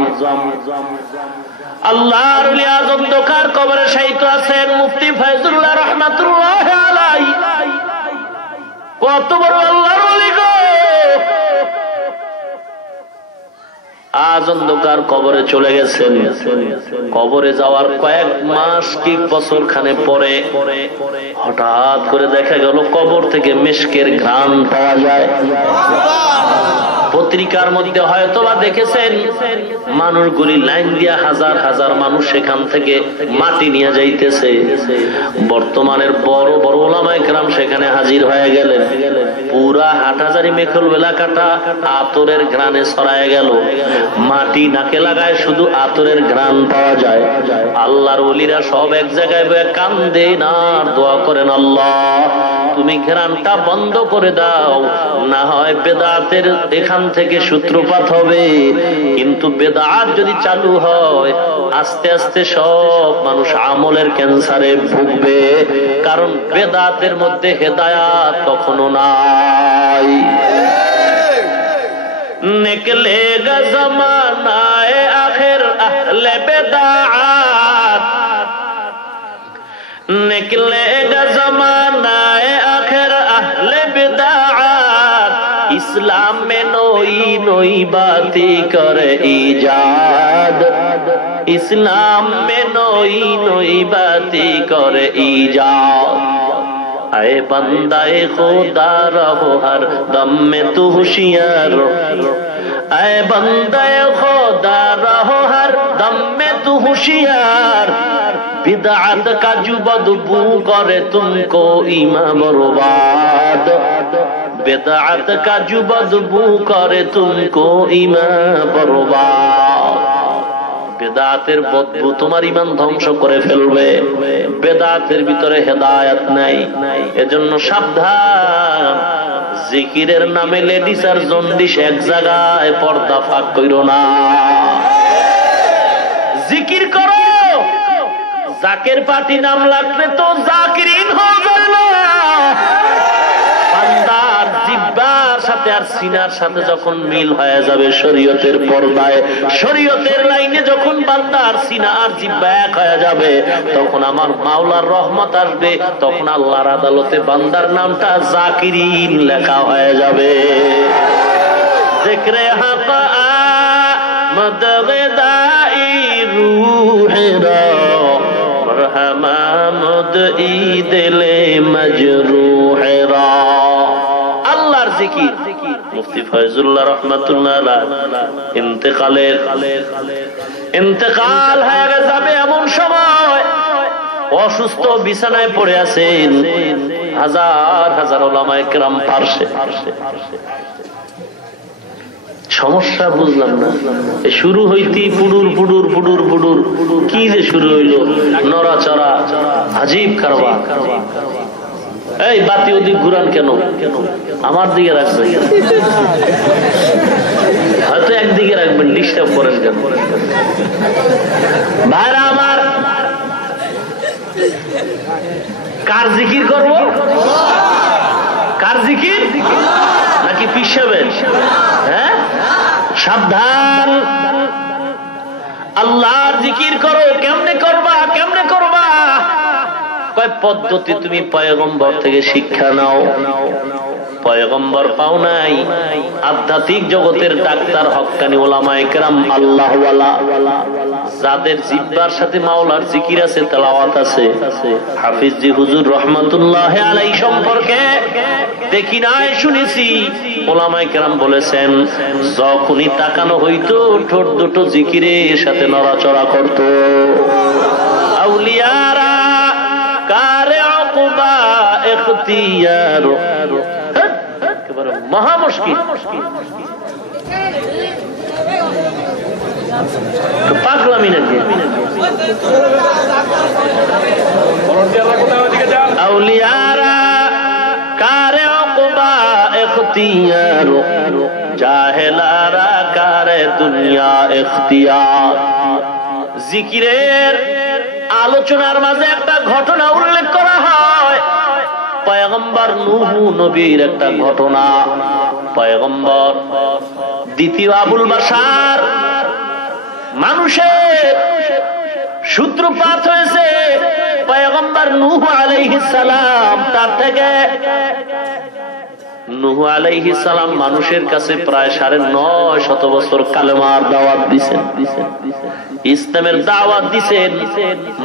আল্লাহর ওলি আজম দোকার কবরে শায়িত আছেন মুফতি ফয়জুল্লাহ রাহমাতুল্লাহ আলাইহি। কত বড় আল্লাহর ওলি গো! আজ অন্ধকার কবরে চলে গেছেন। কবরে যাওয়ার কয়েক মাস কি বছর খানে পরে হঠাৎ করে দেখা গেল কবর থেকে মিশকের ঘ্রাণ পাওয়া যায়। পত্রিকার মধ্যে হয়তো বা দেখেছেন, মানুষগুলি লাইন দিয়া হাজার হাজার মানুষ সেখান থেকে মাটি নিয়ে যাইতেছে। বর্তমানের বড় বড় ওলামায়ে কেরাম সেখানে হাজির হয়ে গেলেন। পুরা হাটহাজারী মেখল এলাকাটা আতরের ঘ্রাণে ছড়ায় গেল। মাটি নাকে লাগায় শুধু আতরের ঘ্রাণ পাওয়া যায়। আল্লাহর ওলিরা সব এক জায়গায় বসে কান্দেন আর দোয়া করেন, আল্লাহ তুমি ঘ্রাণটা বন্ধ করে দাও, না হয় বেদাতের এখান থেকে সূত্রপাত হবে। কিন্তু বেদাত যদি চালু হয়, আস্তে আস্তে সব মানুষ আমলের ক্যান্সারে ভুগবে, কারণ বেদাতের মধ্যে হেদায়াত কখনো নাই। निकलेगा ज़मानाए आखिर अहले बिदअत, निकलेगा ज़मानाए आखिर अहले बिदअत, इस्लाम में नई नई बातें करे इजाद, इस्लाम में नई नई बातें करे इजाद। आए बंदाए खुदा रहो हर दम में तू होशियार, आए बंदाए खुदा रहो हर दम में तू होशियार, बिदअत का जो बदबू करे तुमको ईमान बर्बाद, बिदअत का जो बदबू करे तुमको ईमान बर्बाद। বেদাতের বদবু তোমার ঈমান ধ্বংস করে ফেলবে। বেদাতের ভিতরে হেদায়েত নাই, এজন্য সাবধান। জিকিরের নামে লেডিস আর জন্ডিস এক জায়গায় পর্দা ফাঁক কইরো না। জিকির করো, জাকের পার্টি নাম লাগলে তো জাকিরিন হয়ে গেল না। বান্দার জিহ্বার সাথে আর সিনার সাথে যখন মিল হয়ে যাবে শরীয়তের পর্দায়, শরীয়তের লাইনে যখন বান্দা আর সিনা আর জিহ্বা এক হয়ে যাবে, তখন আমার মাওলার রহমত আসবে, তখন আল্লাহর আদালতে বান্দার নামটা জাকিরিন লেখা হয়ে যাবে। যিকরে হক আমদ গদাই রূহেরা মারহামামদ ইদলে মজরুহেরা। আল্লাহর জিকির। মুফতি ফয়জুল্লাহ রাহমাতুল্লাহ আলাইহি ইন্তেকাল হয়ে যাবে এমন সময়, অসুস্থ বিছানায় পড়ে আছেন, হাজার হাজার উলামায়ে কেরাম পার্শ্বে। সমস্যা বুঝলাম না, শুরু হইতেই পুডুর পুডুর পুডুর পুডুর, কি যে শুরু হইল, নড়াচড়া, আজীব কারবার। এই বাতি ওদিক ঘুরান কেন? আমার দিকে রাখবেন, হয়তো একদিকে রাখবেন, ডিস্টার্ব করেন কেন? ভাইরা আমার, কার জিকির করবো? কার জিকির? নাকি পিছাবেন? হ্যাঁ, সাবধান। আল্লাহর জিকির করো। কেমনে করবা? কেমনে করবা? কয় পদ্ধতি তুমি পয়গম্বর থেকে শিক্ষা নাও। পয়গম্বর পাও নাই, আধ্যাত্মিক জগতের ডাক্তার, হক্কানি উলামায়ে কেরাম, আল্লাহওয়ালা, যাদের জিহ্বার সাথে মাওলার জিকির আছে, তেলাওয়াত আছে। হাফিজ জি হুজুর রহমাতুল্লাহ আলাইহি সম্পর্কে দেখি নাই, শুনেছি, উলামায়ে কেরাম বলেছেন, যখনই তাকানো হইতো ঠোঁট দুটো জিকিরের সাথে নড়াচড়া করত। আউলিয়ারা কারে উকবা ইখতিয়ার, একেবারে মহা মুশকিল। পাগলামি নাকি? আউলিয়ারা কারে উকবা ইখতিয়ার, জাহেলারা কারে দুনিয়া ইখতিয়ার। জিকিরের আলোচনার মাঝে একটা ঘটনা উল্লেখ করা হয়, পয়গম্বর নূহ নবীর একটা ঘটনা। পয়গম্বর দ্বিতীয় আবুল বাশার, মানুষের সূত্রপাত হয়েছে পয়গম্বর নূহ আলাইহিস সালাম। তার থেকে নূহ আলাইহিস সালাম মানুষের কাছে প্রায় ৯৫০ বছর কালেমার দাওয়াত দিয়েছেন, ইসলামের দাওয়াত দিয়েছেন।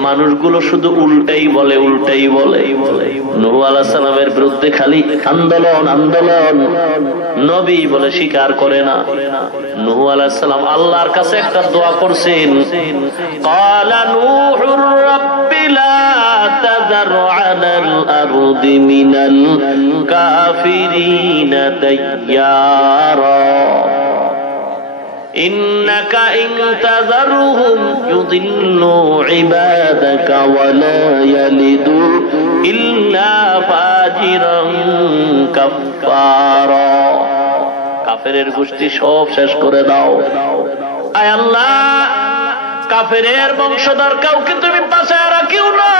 মানুষগুলো শুধু উল্টাই বলে, উল্টাই বলে। নূহ আলাইহিস সালামের বিরুদ্ধে খালি আন্দোলন আন্দোলন, নবী বলে স্বীকার করে না। নূহ আলাইহিস সালাম আল্লাহর কাছে একটা দোয়া করছেন, ক্বালা নূহুর রাব্বি লা তাযার আলাল আরদি মিনাল কাফিরিনা দাইয়ারা ইন্নাকা ইন তাযারহুম ইউদিল্লু ইবাদাকা ওয়া লা ইয়ালিদু ইল্লা ফাজিরান কাফফারা। কাফেরের গোষ্ঠী সব শেষ করে দাও। আয় আল্লাহ, কাফেরের বংশধর কাউকে তুমি বাঁচায় রাখিও না,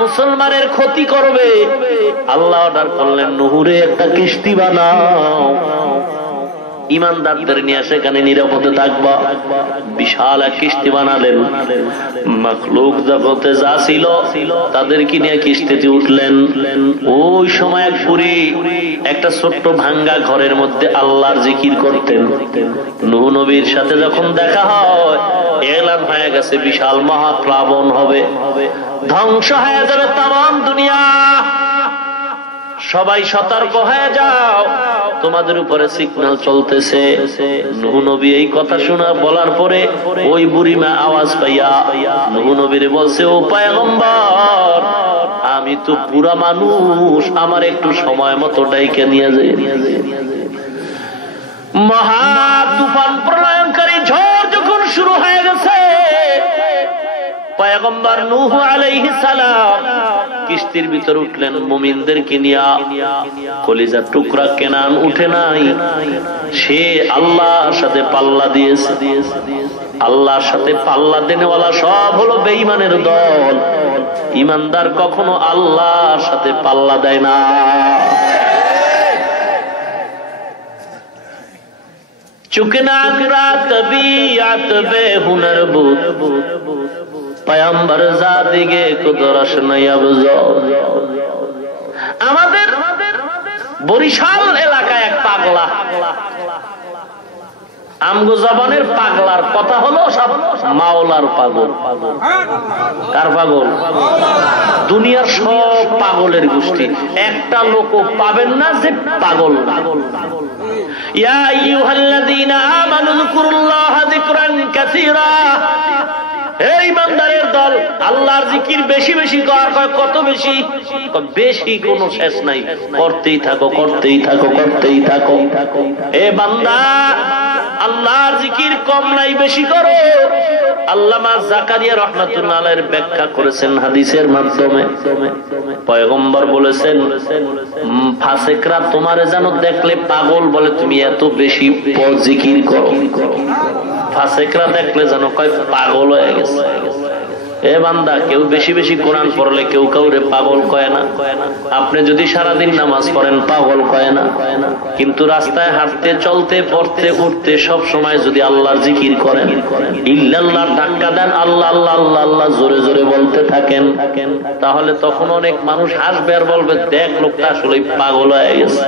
মুসলমানের ক্ষতি করবে। আল্লাহ অর্ডার করলেন, নূহুরে একটা কিস্তি বানাও, ইমানদারদের নিয়ে সেখানে নিরাপদে থাকবা। বিশাল এক কিস্তি বানালেন। মাখলুক জগতে যা ছিল তাদেরকে নিয়ে কিস্তিতে উঠলেন। ওই সময় এক বুড়ি একটা ছোট্ট ভাঙ্গা ঘরের মধ্যে আল্লাহর জিকির করতেন। নূহ নবীর সাথে যখন দেখা হয়, এলান হয়ে গেছে বিশাল মহাপ্লাবন হবে, ধ্বংস হয়ে যাবে তামাম দুনিয়া। সবাই সতর্ক হয়ে যাও, তোমাদের উপরে সিগন্যাল চলতেছে। নূহ নবী এই কথা শোনা বলার পরে ওই বুড়িমা আওয়াজ পাইয়া নূহ নবীরে বলছে, ও পয়গম্বর, আমি তো পুরা মানুষ, আমার একটু সময় মতো ডাইকে নিয়ে যায়। মহা তুফান প্রলয়ঙ্কারী ঝড় যখন শুরু হয়ে গেছে, পয়গম্বর নূহ আলাইহিস সালাম কিস্তির ভিতর উঠলেন মুমিনদেরকে নিয়া। কলিজার টুকরা কেনান উঠে নাই, সে আল্লাহর সাথে পাল্লা দিয়েছে। আল্লাহর সাথে পাল্লা দেনেওয়ালা সব হলো বেঈমানের দল। ইমানদার কখনো আল্লাহর সাথে পাল্লা দেয় না। चुके नागरा तबीयत बे हुनर बुत पयंबर जादिगे कुदरश नयबजो। আমাদের বরিশাল এলাকায় এক পাগলা, আমগো জবানের পাগলার কথা হলো সব মাওলার পাগল। কার পাগল? দুনিয়ার সব পাগলের গোষ্ঠী, একটা লোকও পাবেন না যে পাগল না। ইয়া আইয়ুহাল্লাযীনা আমানু যিকুরুল্লাহা যিকরান কাসীরা, এই ইমানদারের দল আল্লাহর জিকির বেশি বেশি কর। কত বেশি? বেশি কোনো শেষ নাই, করতেই থাকো করতেই থাকো করতেই থাকো। এ বান্দা, আল্লাহর জিকির কম নাই, বেশি করো। আল্লামা জাকারিয়া রাহমাতুল্লাহ আলাইহির ব্যাখ্যা করেছেন হাদিসের মাধ্যমে। পয়গম্বর বলেছেন, ফাসিকরা তোমারে যেন দেখলে পাগল বলে তুমি এত বেশি জিকির করো। ফাসিকরা দেখলে যেন কয় পাগল হয়ে গেছে। এ বান্দা, কেউ বেশি বেশি কোরআন পড়লে কেউ কাউরে পাগল কয় না। আপনি যদি সারাদিন নামাজ পড়েন পাগল কয় না, কিন্তু রাস্তায় হাঁটতে চলতে পড়তে উঠতে সব সময় যদি আল্লাহর জিকির করেন, ইল্লাল্লাহ ধাক্কা দেন, আল্লাহ আল্লাহ আল্লাহ আল্লাহ জোরে জোরে বলতে থাকেন, তাহলে তখন অনেক মানুষ হাসবে আর বলবে, দেখ লোকটা আসলে পাগল হয়ে গেছে।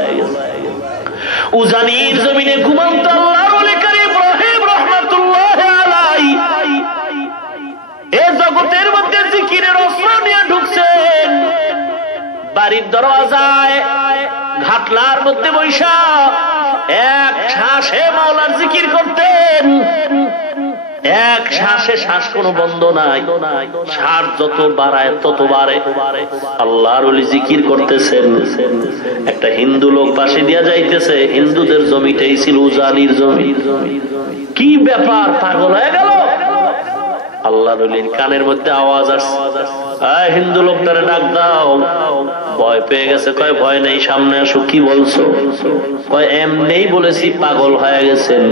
উজানির জমিনে ঘুমন্ত আল্লাহর ওলি কারীম ইব্রাহিম রাহমাতুল্লাহ আলাইহি এই জগতের মধ্যে জিকিরের অস্ত্র নিয়ে ঢুকছেন। বাড়ির দরওয়াজায় ঘাটলার মধ্যে বৈশা এক শ্বাসে মাওলার জিকির করতেন। এক শ্বাসে শ্বাস কোনো বন্ধ নাই, শ্বাস যত বাড়ায় তত বাড়ে। আল্লাহর ওলি জিকির করতেছেন। একটা হিন্দু লোক পাশে দিয়া যাইতেছে, হিন্দুদের জমিটাই ছিল উজানির জমি। কি ব্যাপার, পাগল হয়ে গেল? আল্লাহর ওলির কানের মধ্যে আওয়াজ আসছে, হিন্দু লোকটারে ডাক দাও। ভয় পেয়ে গেছে, কয় ভয় নেই, সামনে আসো। কি বলছো? কয় এমনিই বলেছি পাগল হয়ে গেছেন।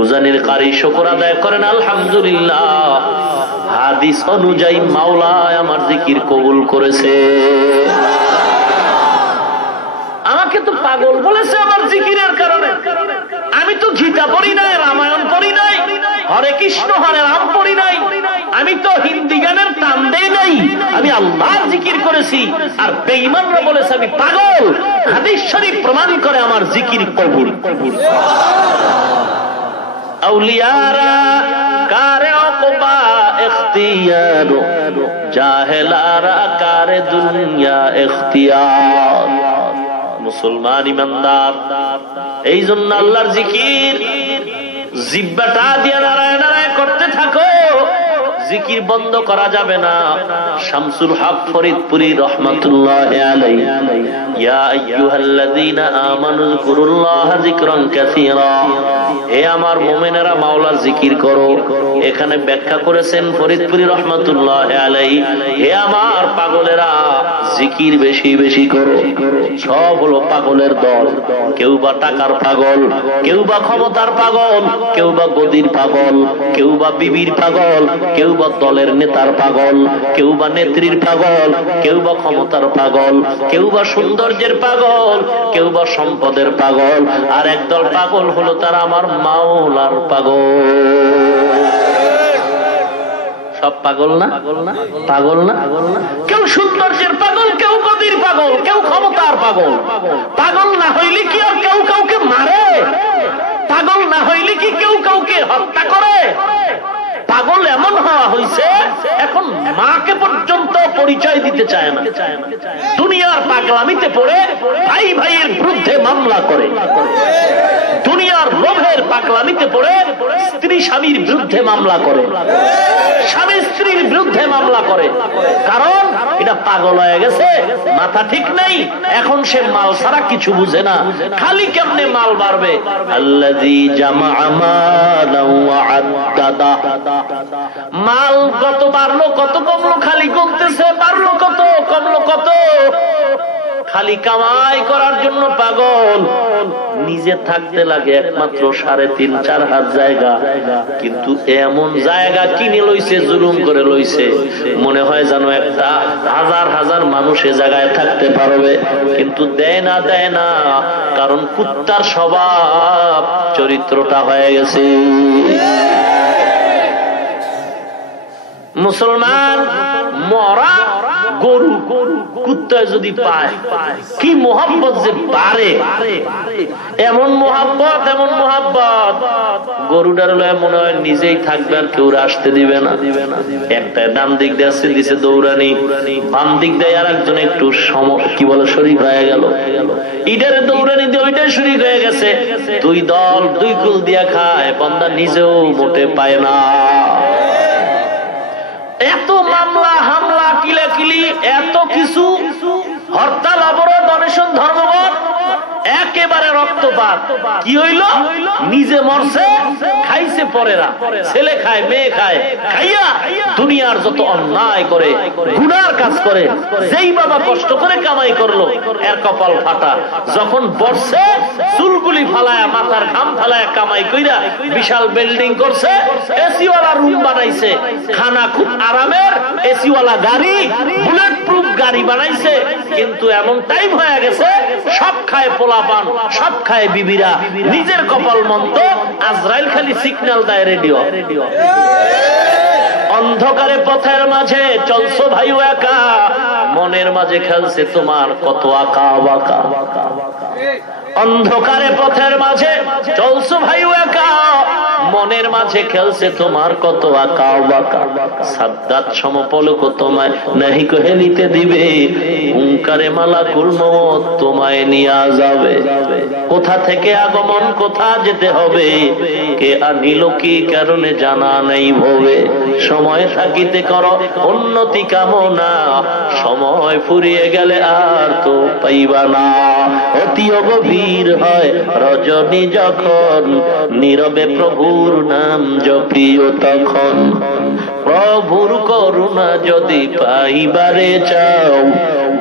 উজানির কারি শুকর আদায় করেন, আলহামদুলিল্লাহ, হাদিস অনুযায়ী মাওলা আমার জিকির কবুল করেছে। আমাকে তো পাগল বলেছে আমার জিকিরের কারণে। আমি তো গীতা পড়ি নাই, রামায়ণ পড়ি নাই, হরে কৃষ্ণ হরে রাম পড়ি নাই, আমি তো হিন্দি গানের টান দেই নাই, আমি আল্লাহর জিকির করেছি। আর বেঈমানরা বলেছে আমি পাগল। হাদিস শরীফ প্রমাণ করে আমার জিকির কবুল। আউলিয়ারা কারে ওকবা ইখতিয়ার, জাহেলারা কারে দুনিয়া ইখতিয়ার। মুসলমান ইমানদার, এই জন্য আল্লাহর জিকির জিহ্বাটা দিয়ে নারায়ণ নারায়ণ করতে থাকো, জিকির বন্ধ করা যাবে না। শামসুল হক ফরিদপুরি রাহমাতুল্লাহ আলাইহি, ইয়া আইয়ুহাল্লাযীনা আমানু যিকুরুল্লাহা যিকরান কাসীরা, হে আমার মুমিনেরা মাওলার জিকির করো। এখানে ব্যাখ্যা করেছেন ফরিদপুরি রাহমাতুল্লাহ আলাইহি, হে আমার পাগলেরা জিকির বেশি বেশি করো। সব হলো পাগলের দল। কেউ বা টাকার পাগল, কেউ বা ক্ষমতার পাগল, কেউ বা গদির পাগল, কেউ বা বিবির পাগল, কেউ বা দলের নেতার পাগল, কেউ বা নেত্রীর পাগল, কেউ বা ক্ষমতার পাগল, কেউ বা সৌন্দর্যের পাগল, কেউ বা সম্পদের পাগল। আর একদল পাগল হলো তারা আমার মাওলার পাগল। সব পাগল না? পাগল না? কেউ সৌন্দর্যের পাগল, কেউ গদির পাগল, কেউ ক্ষমতার পাগল। পাগল না হইলে কি আর কেউ কাউকে মারে? পাগল না হইলে কি কেউ কাউকে হত্যা করে? পাগল এমন হওয়া হয়েছে এখন মাকে পর্যন্ত পরিচয় দিতে চায় না। দুনিয়ার পাগলামিতে পড়ে ভাই ভাইয়ের বিরুদ্ধে মামলা করে, দুনিয়ার লোভের পাগলামিতে পড়ে স্ত্রী স্বামীর বিরুদ্ধে মামলা করে, স্বামী স্ত্রীর বিরুদ্ধে মামলা করে। কারণ এটা পাগল হয়ে গেছে, মাথা ঠিক নেই। এখন সে মাল ছাড়া কিছু বুঝে না, খালি কেমনে মাল বাড়বে। আল্লাযী জামাআ মালান ওয়া আদ্দাদা, মাল কত বাড়লো কত কমলো খালি গুনতেছে, বাড়লো কত কমলো কত, খালি কামাই করার জন্য পাগল। নিজে থাকতে লাগে একমাত্র 3.5-4 হাত জায়গা, কিন্তু এমন জায়গা কিনে লইছে, জুলুম করে লইছে, মনে হয় যেন একটা হাজার হাজার মানুষ এ জায়গায় থাকতে পারবে, কিন্তু দেয় না, কারণ কুত্তার স্বভাব, চরিত্রটা হয়ে গেছে। মুসলমান মরা গরু কুত্তায় যদি পায়, কি মোহাব্বত যে বাড়ে, এমন মোহাব্বত গরুটার লয় মনে হয় নিজেই থাকবে, আর কেউ আসতে দিবে না। একটা ডান দিক দিয়ে দিছে দৌড়ানি, বাম দিক দিয়ে আর একজন একটু কি বলে শরীক হয়ে গেল, ইটারে দৌড়ানি দিয়ে ওইটাই শরীক হয়ে গেছে। দুই দল দুই কুল দিয়া খায়, বান্দা নিজেও মোটে পায় না। এত মামলা হামলা কিলাকিলি, এত কিছু, হরতাল অবরোধ অনশন ধর্মঘট, একেবারে রক্তপাত। কি হইল? নিজে মরছে, খাইছে পরেরা, ছেলে খায়, মেয়ে খায়, খাইয়া দুনিয়ার যত অন্যায় করে, গুনার কাজ করে, যেই বাবা কষ্ট করে কামাই করলো এর কপাল ফাটা। যখন বসছে চুলগুলি ফালায়া, মাথার ঘাম ফালায়া কামাই কইরা বিশাল বিল্ডিং করছে, এসিওয়ালা রুম বানাইছে, খানা খুব আরামের, এসিওয়ালা গাড়ি, বুলেট প্রুফ গাড়ি বানাইছে, কিন্তু এমন টাইম হয়ে গেছে সব খায় পোলাপান, সব খায় বিবিরা, নিজের কপাল মন্দ, আজরাইল খালি সিগন্যাল দেয় রেডিও। অন্ধকারে পথের মাঝে চলছো ভাই একা, মনের মাঝে খেলছে তোমার কত আঁকা বাঁকা। অন্ধকারে পথের মাঝে চলছো ভাই একা, মনের মাঝে খেলছে তোমার কত আঁকা বাঁকা। সাদ্দাত সমপলক তোমায় নাহি কহে নিতে দিবে, হুঙ্কারে মালাকুল মওত তোমায় নিয়ে যাবে। কোথা থেকে আগমন, কোথা যেতে হবে, কে আনিল কি কারণে জানা নেই ভবে। সময় থাকিতে করো উন্নতি কামনা, সময় ফুরিয়ে গেলে আর তো পাইবা না। অতি গভীর হয় রজনী যখন, নীরবে প্রভুর নাম জপিও তখন। প্রভুর করুণা যদি পাইবারে চাও,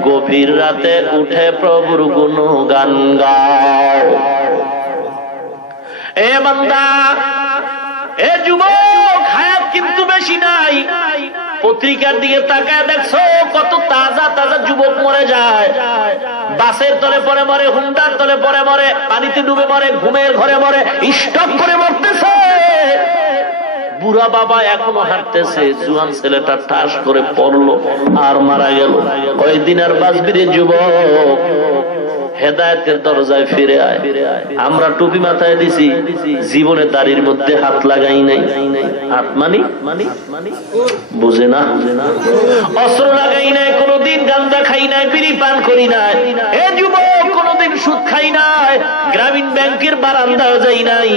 গভীর রাতে উঠে প্রভুর গুণগান গাও। এ বান্দা, এ যুবক, হায়াত কিন্তু বেশি নাই। পত্রিকার দিকে তাকায় দেখছো কত তাজা তাজা যুবক মরে যায়। বাসের তলে পরে মরে, হুন্ডার তলে পরে মরে, পানিতে ডুবে মরে, ঘুমের ঘরে মরে, স্টক করে মরতেছে। বুড়া বাবা এখনো হাঁটতেছে, জুয়ান ছেলেটা ঠাস করে পড়লো আর মারা গেল। কয়েকদিন আর বাঁচবি রে যুবক, হেদায়েতের দরজায় ফিরে আয়। আমরা টুপি মাথায় দিছি, জীবনে দাড়ির মধ্যে হাত লাগাই নাই। হাত মানি বুঝে না, অস্ত্র লাগাই নাই, কোনদিন গাঁজা খাই নাই, বিড়ি পান করি নাই। এ যুবক, কোনদিন সুদ খাই নাই, গ্রামীণ ব্যাংকের বারান্দায় যাই নাই।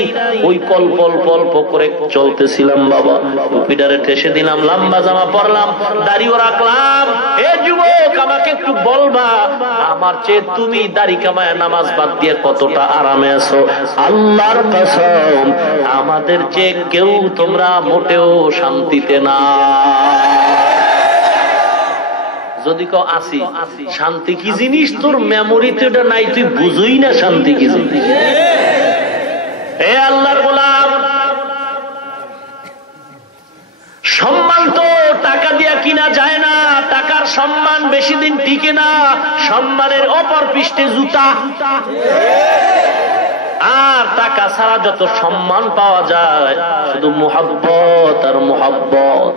ওই কল্প করে চলতেছিলাম বাবা, টুপিটারে ঠেসে দিলাম, লম্বা জামা পরলাম, দাড়িও রাখলাম। এ যুবক, আমাকে একটু বলবা, আমার চেয়ে তুমি দাড়ি কামায় নামাজ বাদ দিয়ে কতটা আরামে আছো? আল্লাহর কসম, আমাদের চেয়ে কেউ তোমরা মোটেও শান্তিতে না। যদি কেউ আসি, শান্তি কি জিনিস তোর মেমোরিতে ওটা নাই, তুই বুঝুই না শান্তি কি জিনিস। এ আল্লাহর গোলাম, সম্মান তো টাকা দিয়া কিনা যায় না, টাকার সম্মান বেশি দিন টিকে না। সম্মানের অপর পৃষ্ঠে জুতা। আর টাকা ছাড়া যত সম্মান পাওয়া যায় শুধু মুহাব্বত আর মুহাব্বত।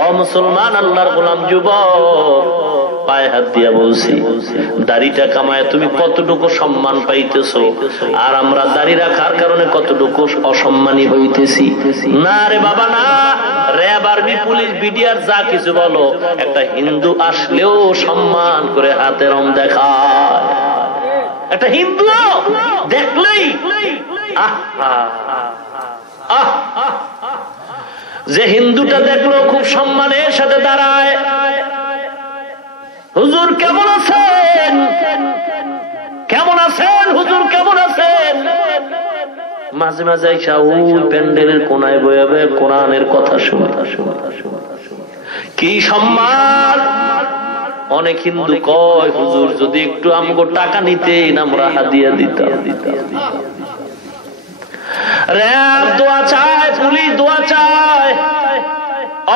ও মুসলমান, আল্লাহর গোলাম যুবক, পায়ে হাত দিয়া বলছি, দাড়িটা কামায় তুমি কতটুকু সম্মান পাইতেছো, আর আমরা দাড়ি রাখার কারণে কতটুকু অসম্মানী হইতেছি? না রে বাবা না। র্যাব, আর্মি, পুলিশ, বিডিআর যা কিছু বলো, একটা হিন্দু আসলেও সম্মান করে হাতে রং দেখায়। একটা হিন্দু দেখলেই যে হিন্দুটা দেখলো খুব সম্মানের সাথে দাঁড়ায়, হুজুর কেমন আছেন, কেমন আছেন হুজুর, কেমন আছেন। মাঝে মাঝে ওই প্যান্ডেলের কোনায় বয়ে বয়ে কোরআনের কথা শুনে। কি সম্মান! অনেক হিন্দু কয় হুজুর যদি একটু আমগো টাকা নিতেন আমরা হাদিয়া দিতাম। র‍্যাব দোয়া চায়, পুলিশ দোয়া চায়।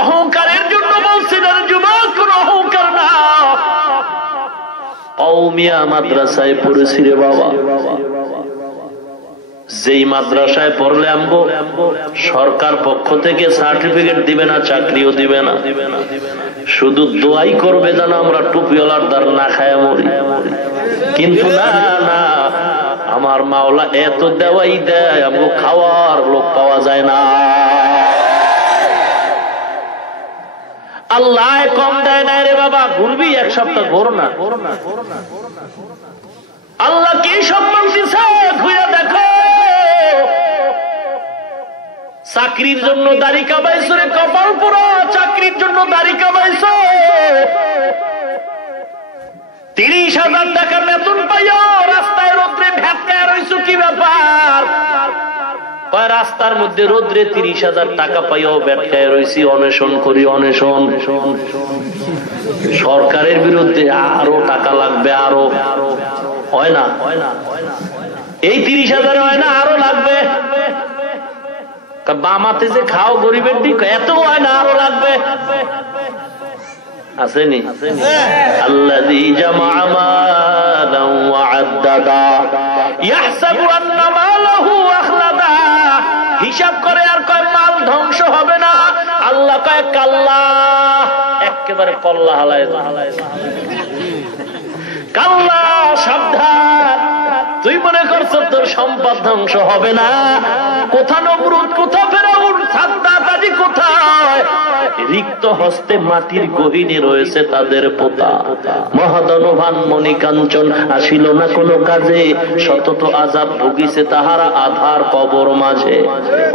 অহংকারের জন্য বলছেন আর যুবক কোন অহংকার না। কওমিয়া মাদ্রাসায় পড়েছি রে বাবা, যেই মাদ্রাসায় পড়লে আমগো সরকার পক্ষ থেকে সার্টিফিকেট দিবে না, চাকরিও দিবে না, শুধু দোয়াই করবে যেন আমরা টুপিওয়ালার দ্বার না খায় মরি। কিন্তু না না, আমার মাওলা এত দেওয়াই দেয়, আমগো খাওয়ার লোক পাওয়া যায় না। আল্লাহ কম দেয় না রে বাবা, ঘুরবি এক সপ্তাহ ঘোর না। আল্লাহ কি সম্মান দিছে ঘুরে দেখো। চাকরির জন্য দাড়ি কামাইছো রে কপাল পোড়া, চাকরির জন্য দাড়ি কামাইছো। 30,000 টাকা বেতন পাইও, রাস্তায় রোদ্রে ভেটকায় রইছো, কি ব্যাপার? রাস্তার মধ্যে রোদ্রে 30,000 টাকা পাইও ভেটকায় রইছি, অনশন করি, অনশন। সরকারের বিরুদ্ধে আরো টাকা লাগবে, আরো হয় না, এই 30,000 হয় না, আরো লাগবে। বামাতে যে খাও গরিবের দিক, এত হয় না, আরো লাগবে। আসেনি আল্লাযী জামা মালান ওয়া আদ্দাদা ইয়াহসাবু আন্না মালাহু আখলাদা। হিসাব করে আর কয় মাল ধ্বংস হবে না, আল্লাহ কয় কাল্লা, একেবারে কল্লা হালায় কাল্লা, সাবধান। তুই মনে করছো তোর সম্পদ ধ্বংস হবে না? কোথা নমরুদ, কোথা ফেরাউন, সাদ্দাতাজি কোথায়? রিক্ত হস্তে মাটির গহীনে রয়েছে তাদের পোতা। মহাধনবান মণিকাঞ্চন আসিল না কোনো কাজে, শতত আযাব ভুগিছে তাহারা আধার কবর মাঝে।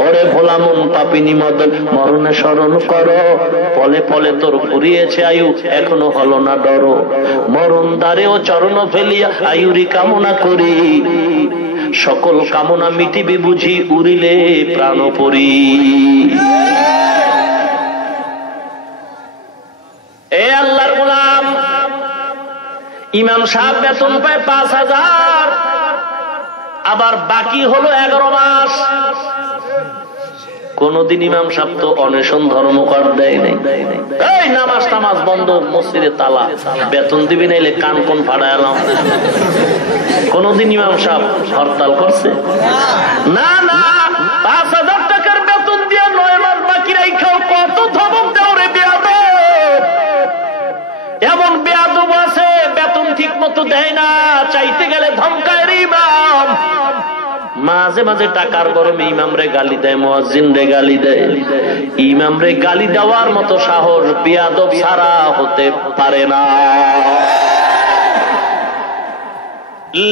ওরে ভোলা মন পাপিনী মদন, মরণে স্মরণ করো, পলে পলে তোর ফুরিয়েছে আয়ু, এখনো হলো না ডর। মরণ দ্বারেও চরণ ফেলিয়া আয়ুরি কামনা করি, সকল কামনা মিটিবে বুঝি উড়িলে প্রাণ পরি। এ আল্লাহর গোলাম, ইমাম সাহেব বেতন পায় 5,000, আবার বাকি হলো 11 মাস। কোনদিন ইমাম সাহেব তো অনশন ধর্মঘট দেয় নাই, এই নামাজ টামাজ বন্ধ, মসজিদে তালা, বেতন দিবি নাইলে কান কোন ফাড়ায় এলাম। কোনদিন ইমাম সাহেব হরতাল করছে? না না, 5,000 টাকার বেতন দিয়ে 9 মাস বাকি রাইখাও, কত ধমক দাও রে বেয়াদব। এমন বেয়াদব আছে বেতন ঠিক মতো দেয় না, চাইতে গেলে ধমকায় রে ইমাম। মাঝে মাঝে টাকার গরমে ইমাম রে গালি দেয়, মুয়াজ্জিন রে গালি দেয়। ইমাম রে গালি দেওয়ার মতো সাহস বেয়াদব ছাড়া হতে পারে না।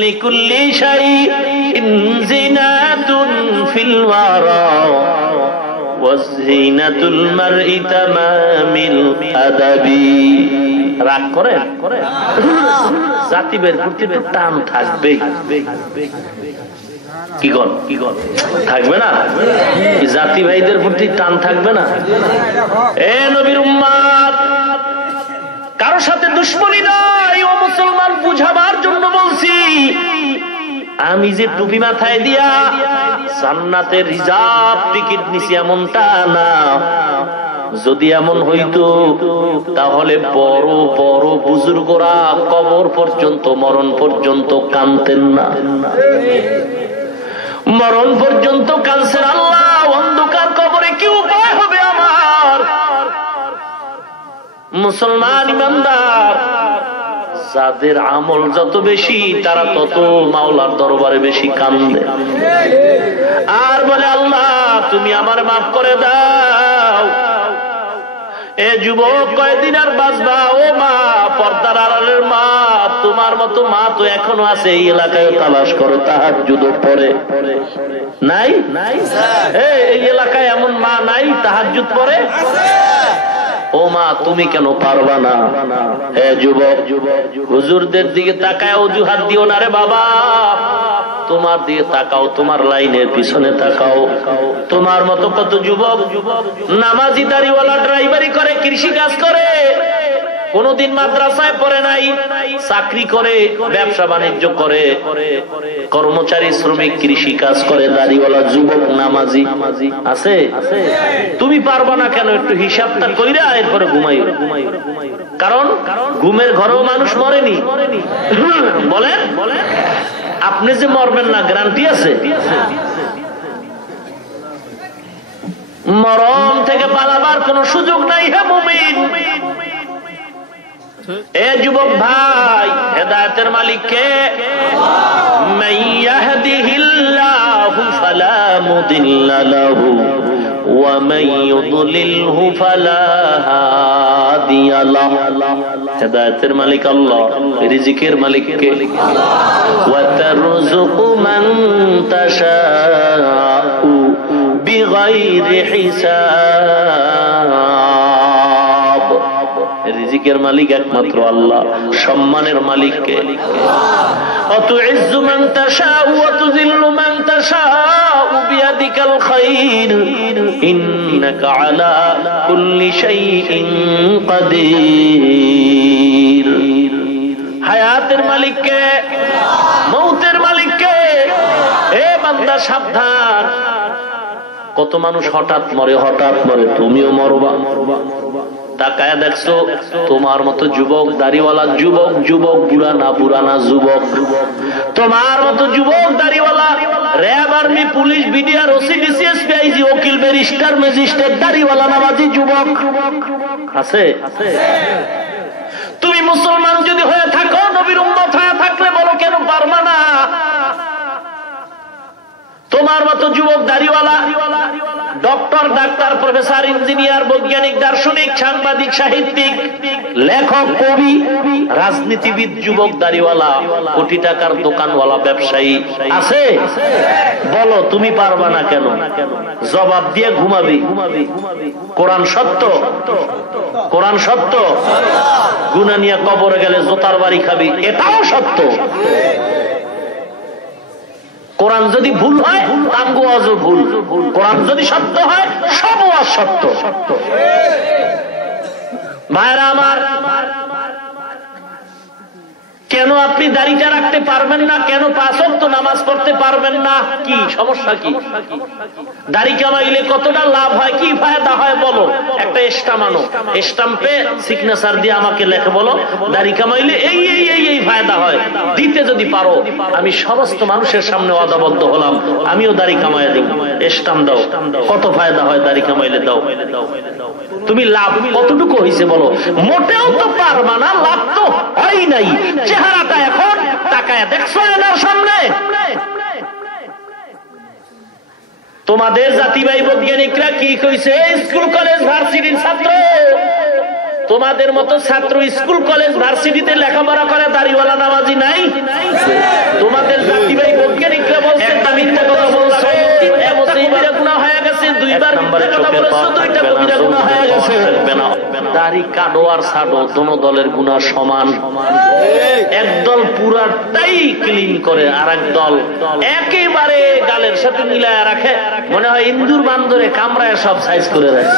লিকুল্লি শাইইন জিনাতুন ফিল ওয়ারা ওয়াজিনাতুল মারই তামামিল আদাবি। রাগ করে জাতিবের প্রতি টান থাকবে, কি গল থাকবে না? জাতি ভাইদের প্রতি টান থাকবে না? এ নবীর উম্মত, কারো সাথে দুশ্মনী নাই, ও মুসলমান, বুঝাবার জন্য বলছি। আমি যে টুপি মাথায় দিয়া জান্নাতের রিজার্ভ টিকিট নিছি এমনটা না। যদি এমন হইতো তাহলে বড় বড় বুজুর্গরা কবর পর্যন্ত, মরণ পর্যন্ত কাঁদতেন না। মরণ পর্যন্ত কাঁদছেন আল্লাহ, অন্ধকার কবরে কি উপায় হবে আমার? মুসলমান ইমানদার, যাদের আমল যত বেশি তারা তত মাওলার দরবারে বেশি কান্দে আর বলে, আল্লাহ তুমি আমার মাফ করে দাও। এ যুবক, কয়দিন আর বাঁচবা? ও মা, পর্দার আড়ালের মা, তোমার মতো মা তো এখনো আছে এই এলাকায়, তালাশ করো, তাহাজ্জুদ পড়ে। নাই? এই এলাকায় এমন মা নাই তাহাজ্জুদ পড়ে? ও মা, তুমি কেন পারবা না? হে যুবক, হুজুরদের দিকে তাকায় অজুহাত দিও না রে বাবা। তোমার দিকে তাকাও, তোমার লাইনের পিছনে তাকাও। তোমার মতো কত যুবক নামাজি, দাড়িওয়ালা, ড্রাইভারি করে, কৃষি কাজ করে, কোনদিন মাদ্রাসায় পড়ে নাই, চাকরি করে, ব্যবসা বাণিজ্য করে, কর্মচারী, শ্রমিক, কৃষি কাজ করে, দাড়িওয়ালা যুবক, নামাজি আছে। তুমি পারবা না কেন? একটু হিসাবটা কইরা এরপরে ঘুমাইও। কারণ ঘুমের ঘরেও মানুষ মরেনি। বলেন, আপনি যে মরবেন না গ্যারান্টি আছে? মরণ থেকে পালাবার কোন সুযোগ নাই। হে মুমিন, এ যুবক ভাই, হেদায়েতের মালিক কে? মান ইয়াহদিহিল্লাহু ফালা মুদিল্লা লাহু ওয়া মান ইউদ্লিলহু ফালা হাদিয়া লাহু। হেদায়েতের মালিক আল্লাহ, রিজিকের মালিক কে? ওয়া তারযুকু মান তাশাউ বিগাইরি হিসাব। রিজিকের মালিক একমাত্র আল্লাহ। সম্মানের মালিক কে? অতুইজ্জু মান তাশাউ ওয়া তুযিল্লু মান তাশাউ বিয়াদিকাল খায়র ইন্নাকা আলা কুল্লি শাইইন কাদির। হায়াতের মালিক কে? মউতের মালিক কে? এ বান্দা সাবধান, কত মানুষ হঠাৎ মরে, তুমিও মরবা। তাকায় দেখছো তোমার মতো যুবক, দাড়িওয়ালা যুবক, বুড়া না যুবক, তোমার মতো যুবক দাড়িওয়ালা, RAB, army, police, BDR, OC, DC, পিআইজি, উকিল, ব্যারিস্টার, ম্যাজিস্ট্রেট, দাড়িওয়ালা নামাজি যুবক আছে। তুমি মুসলমান যদি হয়ে থাকো, নবীর উম্মত হয়ে থাকলে বলো কেন পারবা না? তোমার মতো যুবক দাড়িওয়ালা, ডক্টর, ডাক্তার, প্রফেসর, ইঞ্জিনিয়ার, বৈজ্ঞানিক, দার্শনিক, সাংবাদিক, সাহিত্যিক, লেখক, কবি, রাজনীতিবিদ, যুবক দাড়িওয়ালা, কোটি টাকার দোকানওয়ালা, ব্যবসায়ী আছে। বলো তুমি পারবা না কেন? জবাব দিয়ে ঘুমাবি। কোরআন সত্য, কোরআন সত্য। গুনাহ নিয়ে কবরে গেলে জোতার বাড়ি খাবি, এটাও সত্য। কোরআন যদি ভুল হয়, আমগো আজও ভুল। কোরআন যদি সত্য হয়, সব ওয়াজ সত্য। ভাইরা আমার, কেন আপনি দাড়িটা রাখতে পারবেন না? কেন 5 ওয়াক্ত নামাজ পড়তে পারবেন না? কি সমস্যা? কি দাড়ি কামাইলে কতটা লাভ হয়, কি ফায়দা হয় বলো? একটা স্টাম্প আনো, স্টাম্পে সিগনেচার দিয়ে আমাকে লেখে বলো দাড়ি কামাইলে এই এই এই এই ফায়দা হয়। দিতে যদি পারো, আমি সমস্ত মানুষের সামনে ওয়াদাবদ্ধ হলাম, আমিও দাড়ি কামাইয়া দেব। স্টাম্প দাও, কত ফায়দা হয় দাড়ি কামাইলে, দাও। তুমি লাভ কতটুকু হয়েছে বলো? মোটেও তো পারবা না, লাভ তো হয় নাই। চেহারাটা এখন তাকায় দেখছো এনার সামনে। তোমাদের জাতিবাই বৈজ্ঞানিকরা কি কইছে? স্কুল, কলেজ, ভার্সিটির ছাত্র, তোমাদের মতো ছাত্র স্কুল, কলেজ, ভার্সিটিতে লেখাপড়া করে দাড়িওয়ালা নামাজি নাই। তোমাদের জাতিবাই বৈজ্ঞানিকরা বলছে মিথ্যা কথা বলছো, কবিরা গুনাহ হয়ে গেছে, 2 বার মিথ্যা কথা বলেছো, 2টা কবিরা গুনাহ হয়ে গেছে। দাড়ি কাটো আর ছাড়ো, দোনো দলের গুনাহ সমান। একদল পুরাটাই ক্লিন করে, আর এক দল একেবারে গালের সাথে মিলায় রাখে, মনে হয় ইন্দুর বান্দরে কামড়ায় সব সাইজ করে রাখে।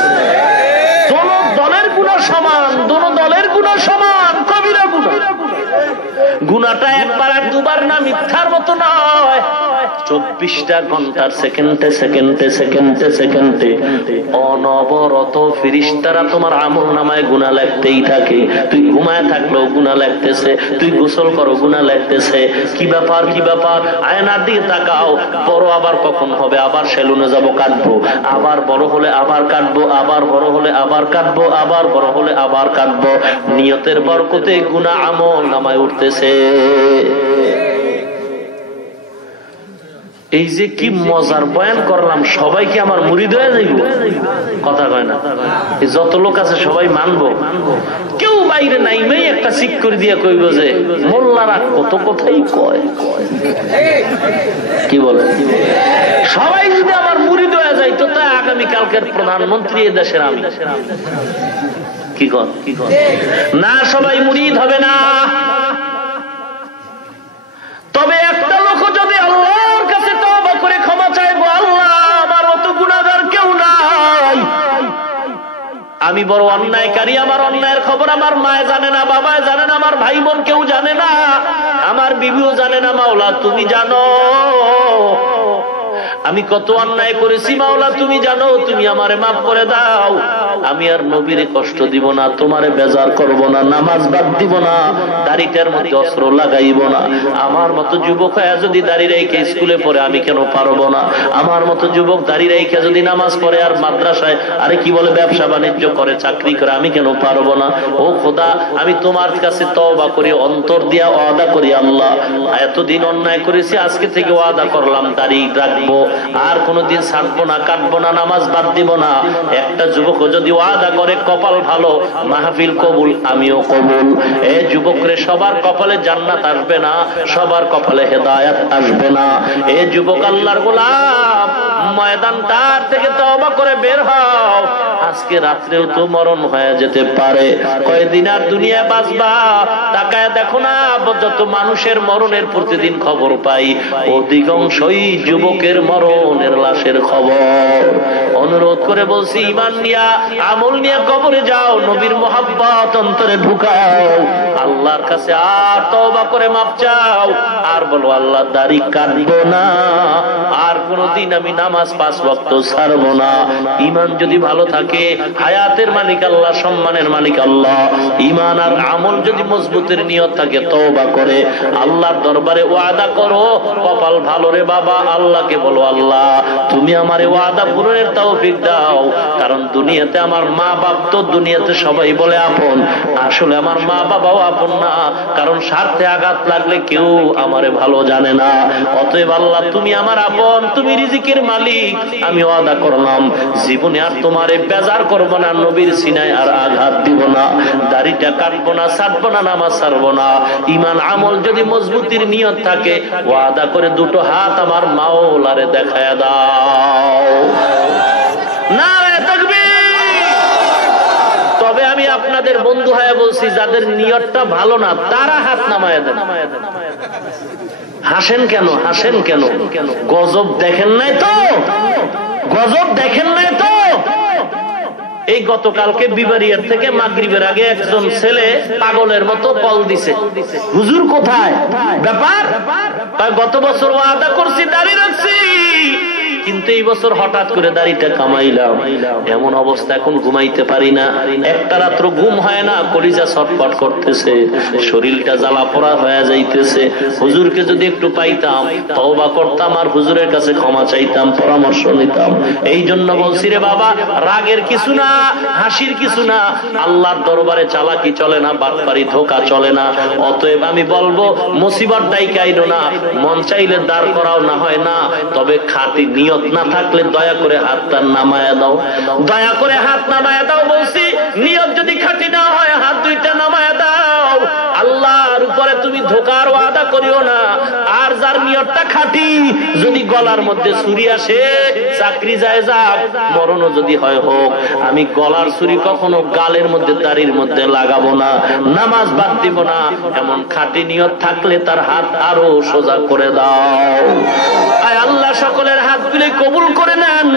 দোনো দলের গুনাহ সমান, দোনো দলের গুনাহ সমান, কবিরা গুনাহ। গুনাহটা একবার আর দুবার না, মিথ্যার মতো নয়। 24টা ঘন্টার সেকেন্ডে সেকেন্ডে সেকেন্ডে সেকেন্ডে অনবরত ফেরেশতারা তোমার আমলনামায় গুনাহ লিখতেই থাকে। তুই ঘুমায় থাকলেও গুনাহ লিখতেছে, তুই গোসল করো গুনাহ লিখতেছে। কি ব্যাপার, কি ব্যাপার? আয়নার দিকে তাকাও, বড় আবার কখন হবে? আবার সেলুনে যাব, কাটবো, আবার বড় হলে আবার কাটবো, আবার বড় হলে আবার কাটবো, আবার বড় হলে আবার কাটবো। নিয়তের বরকতে গুনাহ আমলনামায় উঠতেছে। এই যে কি মজার বয়ান করলাম, সবাই কি আমার মুরিদ হয়ে যাইব? কথা কয় না। যত লোক আছে সবাই মানবো? কেউ বাইরে নাইমেই একটা চিক করে দিয়ে কইব যে মোল্লারা কত কথাই কয়। কি বলে? সবাই যদি আমার মুরিদ হয়ে যায়, তো তাই আগামীকালকের প্রধানমন্ত্রী এ দেশের আমি। কি কর? না, সবাই মুরিদ হবে না। তবে একটা লোক যদি আল্লাহর কাছে তওবা করে ক্ষমা চাইবো, আল্লাহ আমার মতো গুনাহগার কেউ নাই, আমি বড় অন্যায়কারী, আমার অন্যায়ের খবর আমার মায়ে জানে না, বাবায় জানে না, আমার ভাই বোন কেউ জানে না, আমার বিবিও জানে না। মাওলা তুমি জানো আমি কত অন্যায় করেছি, মাওলা তুমি জানো, তুমি আমারে মাফ করে দাও। আমি আর নবীরে কষ্ট দিব না, তোমারে বেজার করব না, নামাজ বাদ দিব না, দাড়িটার মধ্যে অস্ত্র লাগাইব না। আমার মতো যুবক হয়ে যদি দাড়ি রেখে স্কুলে পড়ে আমি কেন পারবো না? আমার মতো যুবক দাড়ি রেখে যদি নামাজ পড়ে আর মাদ্রাসায় আরে কি বলে ব্যবসা বাণিজ্য করে চাকরি করে আমি কেন পারবো না? ও খোদা, আমি তোমার কাছে তওবা করি, অন্তর দিয়া ওয়াদা করি, আল্লাহ এতদিন অন্যায় করেছি, আজকে থেকে ওয়াদা করলাম দাড়ি রাখবো, আর কোনদিন ছাড়বো না, কাটবো না, নামাজ বাদ দিব না। একটা যুবক যদি ওয়াদা করে কপাল ভালো, মাহফিল কবুল, আমিও কবুল। এ যুবকরে সবার কপালে জান্নাত আসবে না, সবার কপালে হেদায়েত আসবে না। এ যুবক আল্লাহর গোলাম, ময়দানটার থেকে তওবা করে বের হও, আজকে রাত্রেও তো মরণ হয়ে যেতে পারে। কয়দিন আর দুনিয়ায় বাঁচবা? তাকায় দেখো না, যত মানুষের মরণের প্রতিদিন খবর পাই, অধিকাংশই যুবকের মরণের লাশের খবর। অনুরোধ করে বলছি, ঈমান নিয়া আমল নিয়ে কবরে যাও, নবীর মোহাব্বত অন্তরে ঢুকাও, আল্লাহর কাছে আর তওবা করে মাপ চাও, আর বলো আল্লাহ দাড়ি কাটবো না, আর কোনদিন আমি নামাজ 5 ওয়াক্ত ছাড়বো না। ঈমান যদি ভালো থাকে, হায়াতের মালিক আল্লাহ, সম্মানের মালিক আল্লাহ। ঈমান আর আমল যদি মজবুতের নিয়ত থাকে, তওবা করে আল্লাহর দরবারে ওয়াদা করো, কপাল ভালো রে বাবা, আল্লাহকে বলো আল্লাহ তুমি আমারে ওয়াদা পূরণের তৌফিক দাও। কারণ দুনিয়াতে আমার মা বাপ তো দুনিয়াতে সবাই বলে আপন, আসলে আমার মা বাবাও আপন না, কারণ স্বার্থে আঘাত লাগলে কেউ আমারে ভালো জানে না। অতএব আল্লাহ তুমি আমার আপন, তুমি রিজিকের মালিক, আমি ওয়াদা করলাম জীবনে আর তোমারে বেজার করব না, নবীর সিনায় আর আঘাত দিব না, দাড়িটা কাটবো না, ছাড়বো না, নামাজ ছাড়বো না। ঈমান আমল যদি মজবুতির নিয়ত থাকে, ওয়াদা করে দুটো হাত আমার মাওলারে দেখায়া দাও। নারে তাকবীর। তবে আমি আপনাদের বন্ধু হয়ে বলছি, যাদের নিয়তটা ভালো না তারা হাত নামায়া দেন। হাসেন কেন? হাসেন কেন? গজব দেখেন নাই তো? গজব দেখেন নাই তো? এই গতকালকে বিবারিয়ার থেকে মাগরিবের আগে একজন ছেলে পাগলের মতো কল দিছে, হুজুর কোথায়? ব্যাপার গত বছর ওয়াদা করছি, দাঁড়িয়ে রাখছি, কিন্তু এই বছর হঠাৎ করে দাড়িটা কামাইলাম, এমন অবস্থা এখন ঘুমাইতে পারি না, একটা রাত্র ঘুম হয় না, কলিজা ছটফট করতেছে, শরীরটা জ্বালা পোড়া হয়ে যাইতেছে। হুজুরকে যদি একটু পাইতাম, তওবা করতাম, আর হুজুরের কাছে ক্ষমা চাইতাম, পরামর্শ নিতাম। এই জন্য বলছি রে বাবা, রাগের কিছু না, হাসির কিছু না, আল্লাহর দরবারে চালাকি চলে না, বাটপারি ধোঁকা চলে না। অতএব আমি বলবো, মুসিবত ডাইকাইনো না, মন চাইলে দাঁড় করাও না হয় না, তবে খাঁটি নিয়ত না থাকলে দয়া করে হাতটা নামায়া দাও, দয়া করে হাত নামায়া দাও। বলছি নিয়ত যদি খাঁটি না হয়, হাত দুইটা নামায়া দাও। আল্লাহর উপরে তুমি ধোঁকার ওয়াদা করিও না। আর যার নিয়তটা খাঁটি, যদি গলার মধ্যে ছুরি আসে, চাকরি যায় যাক, মরণও যদি হয় হোক, আমি গলার ছুরি কখনো গালের মধ্যে, দাড়ির মধ্যে লাগাবো না, নামাজ বাদ দিব না। এমন খাঁটি নিয়ত থাকলে তার হাত আরো সোজা করে দাও। আয় আল্লাহ সকলের হাতগুলি কবুল করে নেন,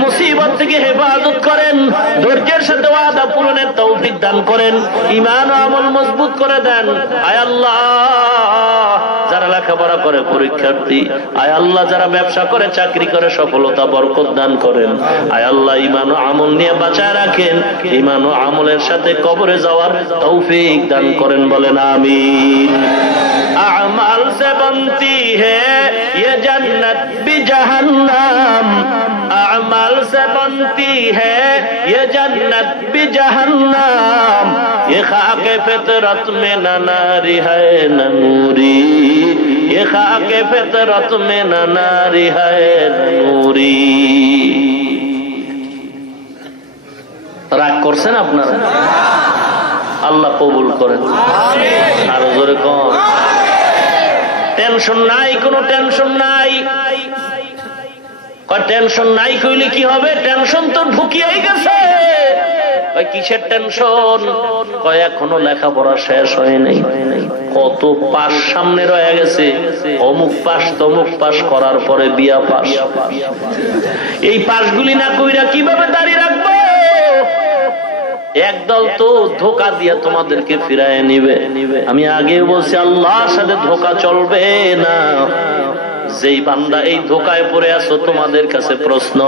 মুসিবত থেকে হেফাজত করেন, ধৈর্যের সাথে ওয়াদা পূরণের তৌফিক দান করেন, ঈমান ও আমল মজবুত করে দেন। আয় আল্লাহ যারা লেখাপড়া করে পরীক্ষার্থী, আয় আল্লাহ যারা ব্যবসা করে, চাকরি করে, সফলতা বরকত দান করেন। আয় আল্লাহ ঈমান ও আমল নিয়ে বাঁচায় রাখেন, ঈমান ও আমলের সাথে কবরে যাওয়ার তৌফিক দান করেন, বলেন আমিন। আমাল से बनती है ये जन्नत भी जहन्नम, अमल से बनती है ये जन्नत भी जहन्नम, ये खाके फितरत में न नारी है न नूरी, ये खाके फितरत में न नारी है न नूरी। রাগ করছেন আপনারা? আল্লাহ কবুল করেন, আরো জোরে কোন। টেনশন নাই, কোনো টেনশন নাই। টেনশন নাই কইলে কি হবে? টেনশন তো ঢুকিয়েই গেছে। কিসের টেনশন? এখনো লেখাপড়া শেষ হয় নাই, কত পাস সামনে রয়ে গেছে, অমুক পাস তমুক পাস করার পরে বিয়া পাস। এই পাসগুলি না কইরা কিভাবে দাঁড়িয়ে রাখবো? একদল তো ধোঁকা দিয়ে তোমাদেরকে ফিরায় নিবে। আমি আগে বলছি আল্লাহর সাথে ধোঁকা চলবে না। যেই বান্দা এই ধোঁকায় পড়ে আছো, তোমাদের কাছে প্রশ্ন,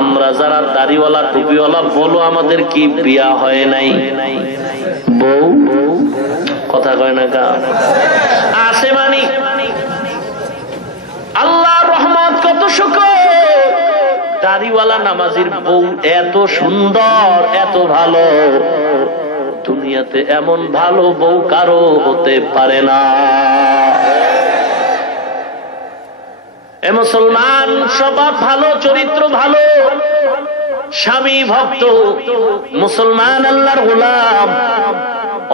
আমরা যারা দাড়িওয়ালা টুপিওয়ালা বলো আমাদের কি বিয়া হয় নাই? বউ কথা কয় না কা আছে মানি? আল্লাহর রহমত কত শুকর, দাড়িওয়ালা নামাজির বউ এত সুন্দর, এত ভালো, দুনিয়াতে এমন ভালো বউ কারো হতে পারে না। এ মুসলমান স্বভাব ভালো, চরিত্র ভালো, স্বামী ভক্ত, মুসলমান আল্লাহর গোলাম,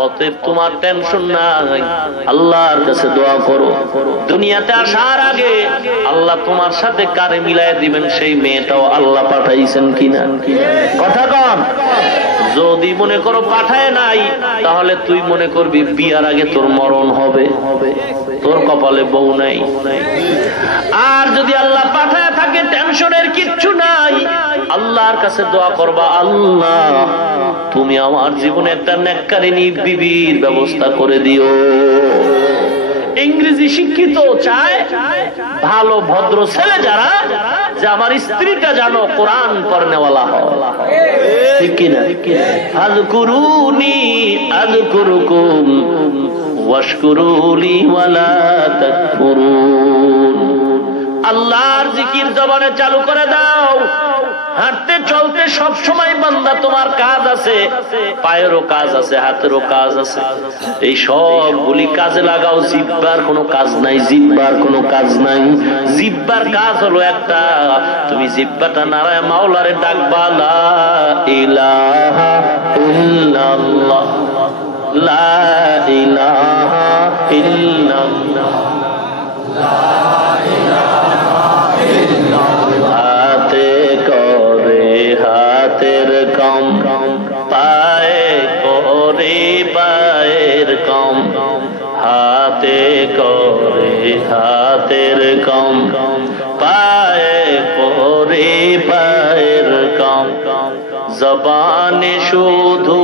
অতএব তোমার টেনশন নাই, আল্লাহর কাছে দোয়া করো। দুনিয়াতে আসার আগে আল্লাহ তোমার সাথে কারে মিলাই দিবেন সেই মেয়েটাও আল্লাহ পাঠাইছেন কিনা কথা কন। যদি মনে করো পাঠায় নাই, তাহলে তুই মনে করবি বিয়ার আগে তোর মরণ হবে, তোর কপালে বউ নাই। আর যদি আল্লাহ পাঠায় থাকে, টেনশনের কিচ্ছু নাই, আল্লাহর কাছে দোয়া করবা, আল্লাহ তুমি আমার জীবনে একটা নেককারিনী বিবির ব্যবস্থা করে দিও। ইংরেজি শিক্ষিত চায় ভালো ভদ্র ছেলে যারা, যে আমার স্ত্রীটা জানো কোরআন পড়নেওয়ালা হয়, ঠিক কিনা? আযকুরুনি আযকুরুকুম ওয়াশকুরুলি ওয়ালা তাকফুরুন। আল্লাহর জিকির জবানে চালু করে দাও। হাঁটতে চলতে সব সময় বান্দা তোমার কাজ আছে, পায়েরও কাজ আছে, হাতেরও কাজ আছে, এই সবগুলি কাজে লাগাও। জিহ্বার কোনো কাজ নাই, জিহ্বার কোনো কাজ নাই। জিহ্বার কাজ হলো একটা, তুমি জিহ্বাটা নারায় মাওলারে ডাকবা, লা ইলাহা ইল্লাল্লাহ, লা ইলাহা ইল্লাল্লাহ, লা ইলাহা ইল্লাল্লাহ। হাতে করে হাতের কম, পায়ে করে পায়ের কম, হাতে করে হাতের কম, পায়ে করে পায়ের কম। জবানে শুধু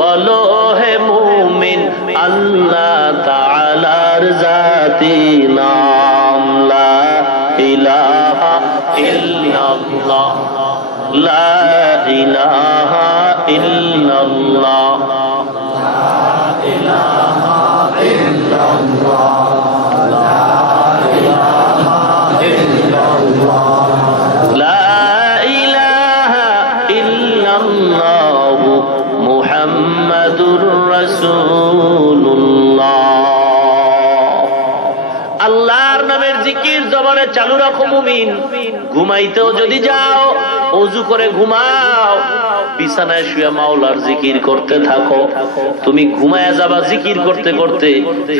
বলো হে মুমিন, আল্লাহ তাআলার জাতি নাম, লা ইলাহা ইল্লাল্লাহ, লা ইলাহা ইল্লাল্লাহ, লা ইলাহা ইল্লাল্লাহ, লা ইলাহা ইল্লাল্লাহ, লা ইলাহা ইল্লাল্লাহ মুহাম্মাদুর রাসূলুল্লাহ। আল্লাহর নামের জিকির জবানে চালু রাখো মুমিন। ঘুমাইতেও যদি যাও, ওযু করে ঘুমাও, বিছানায় শুয়ে মাওলার জিকির করতে থাকো। তুমি ঘুমায় যাবা জিকির করতে করতে,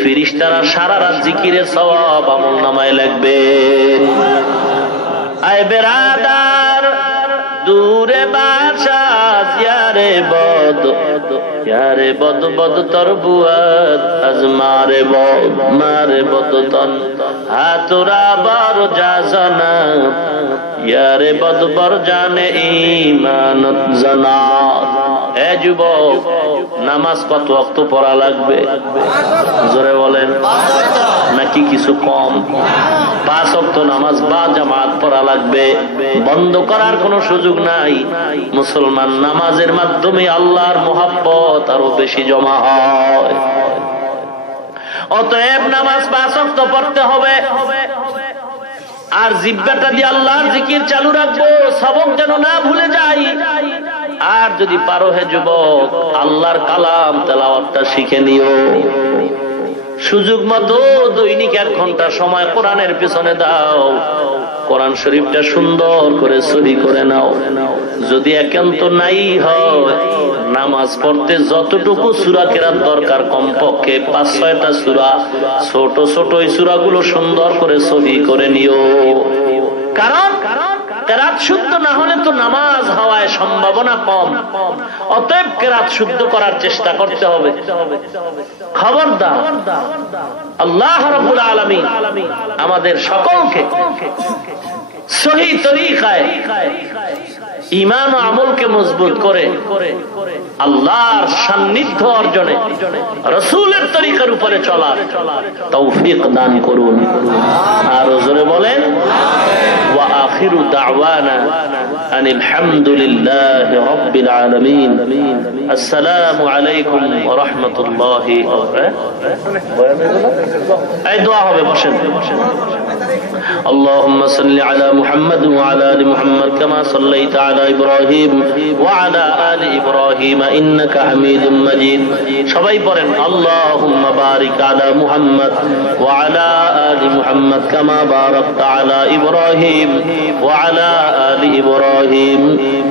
ফেরেশতারা সারা রাত জিকিরের সওয়াব আমলনামায় লিখবে। আয় বেরাদার দূরে বাসা, ইয়ারে বদ, ইয়ারে বদ বদ তরবুয়াত, আজ মারে বদ মারে বদ তন, হাতুরা বর জানা, ইয়ারে বদ বর জানে ঈমানত জানাত। এ যুবক, নামাজ কত ওয়াক্ত পড়া লাগবে? জোরে বলেন, নাকি কিছু কম? 5 ওয়াক্ত নামাজ বা জামাত পড়া লাগবে, বন্ধ করার কোনো সুযোগ নাই। মুসলমান নামাজের মাধ্যমে আল্লাহর মহব্বত আরো বেশি জমা হয়। অতএব নামাজ 5 ওয়াক্ত পড়তে হবে। আর জিহ্বাটা দিয়ে আল্লাহর জিকির চালু রাখবো, সবক যেন না ভুলে যাই। আর যদি পারো হে যুবক, আল্লাহর কালাম তেলাওয়াতটা শিখে নিও। সুযোগ মতো দৈনিক 1 ঘন্টা সময় কোরআনের পিছনে দাও। কোরআন শরীফটা সুন্দর করে সহি করে নাও। যদি একান্ত নাই হয়, নামাজ পড়তে যতটুকু সূরা কেরাত দরকার, কমপক্ষে 5-6টা সূরা, ছোট ছোট এই সূরাগুলো সুন্দর করে সহি করে নিও। কারণ কেরাত শুদ্ধ না হলে তো নামাজ হওয়ায় সম্ভাবনা কম। অতএব কেরাত শুদ্ধ করার চেষ্টা করতে হবে। খবরদার, আল্লাহ রাব্বুল আলামিন আমাদের সকলকে সহি তরিকায় ঈমান ও আমলকে মজবুত করে আল্লাহর সান্নিধ্য অর্জনে রাসূলের তরিকার উপরে চলার তৌফিক দান করুন। আর জোরে বলেন ওয়া আখিরু দাওয়ানা আনিল হামদুলিল্লাহি রাব্বিল আলামিন। আসসালামু আলাইকুম ওয়া রাহমাতুল্লাহি ওয়া বারাকাতুহু। এই দোয়া হবে, বসেন। اللهم صل على محمد وعلى ال محمد كما صليت على ابراهيم وعلى ال ابراهيم انك حميد مجيد। সবাই পড়েন اللهم بارك على محمد وعلى ال محمد كما باركت على ابراهيم وعلى ال ابراهيم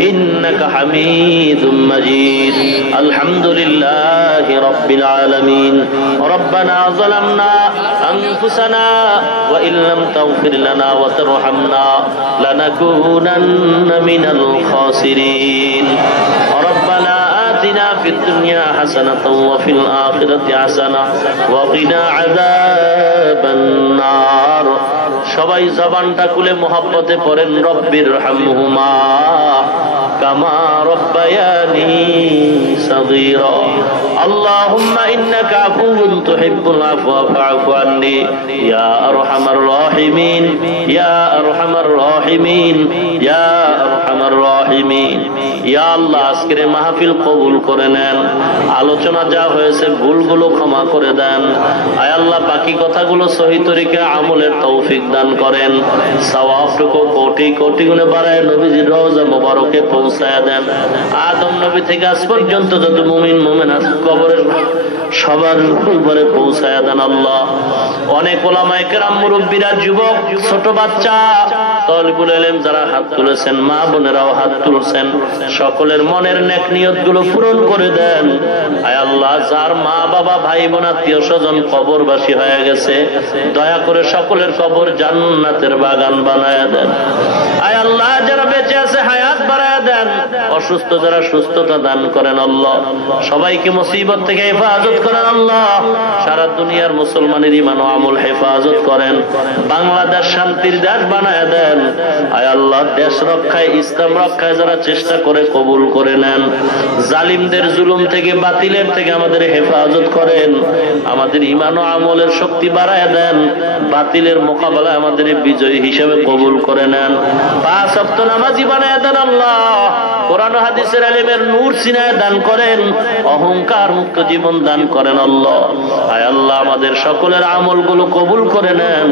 انك حميد مجيد। الحمد لله رب العالمين। ربنا ظلمنا انفسنا وان لم تغفر لنا وترحمنا لنكونن من الخاسرين। ربنا آتنا في الدنيا حسنة وفي الآخرة حسنة وقنا عذاب النار। সবাই জবানটা খুলে মুহাব্বতে পড়েন রব্বির হামহুমা কামা রব্বায়ানি সগীরা। আল্লাহুম্মা ইন্নাকা আফুউন তুহিব্বুল আফওয়া ফাআফু আন্নি ইয়া আরহামার রাহিমিন ইয়া আরহামার রাহিমিন ইয়া আরহামার রাহিমিন। ইয়া আল্লাহ, আজকের মাহফিল কবুল করে নেন। আলোচনা যা হয়েছে ভুলগুলো ক্ষমা করে দেন। আয় আল্লাহ, বাকি কথাগুলো সহি তরিকা আমলের তৌফিক দান করেন। সওয়াবটুকু কোটি কোটি গুণে বাড়ায় নবীজির রওজা মোবারকে পৌঁছায় দেন। আদম নবী থেকে আজ পর্যন্ত যত মুমিন মুমিনাত কবরের সবার উপরে পৌঁছায় দেন আল্লাহ। অনেক ওলামায়ে কেরাম, মুরব্বীরা, যুবক, ছোট বাচ্চা, তালিবুল ইলম যারা হাত তুলেছেন, মা বোনেরাও হাত তুলছেন, সকলের মনের নেক নিয়ত গুলো পূরণ করে দেন। আয় আল্লাহ, যার মা বাবা ভাই বোন আত্মীয় স্বজন কবরবাসী হয়ে গেছে, দয়া করে সকলের কবর জান্নাতের বাগান বানায় দেন। আয় আল্লাহ, যারা বেঁচে আছে হায়াত বাড়ায় দেন, অসুস্থ যারা সুস্থতা দান করেন আল্লাহ। সবাইকে মুসিবত থেকে হেফাজত করেন আল্লাহ। সারা দুনিয়ার মুসলমানের ঈমান ও আমল হেফাজত করেন। বাংলাদেশ শান্তির দেশ বানায় দেন। আয় আল্লাহ, দেশ রক্ষায়, ইসলাম রক্ষায় যারা চেষ্টা করে কবুল করে নেন। জালিমদের জুলুম থেকে, বাতিলের থেকে আমাদের হেফাজত করেন। আমাদের ঈমান ও আমলের শক্তি বাড়ায় দেন। বাতিলের মোকাবেলায় আমাদের বিজয়ী হিসেবে কবুল করে নেন। 5 ওয়াক্ত নামাজি বানায় দেন আল্লাহ। কোরআন ও হাদিসের ইলমের নূর সিনায় দান করেন। অহংকার মুক্ত জীবন দান করেন আল্লাহ। আয় আল্লাহ, আমাদের সকলের আমলগুলো কবুল করে নেন।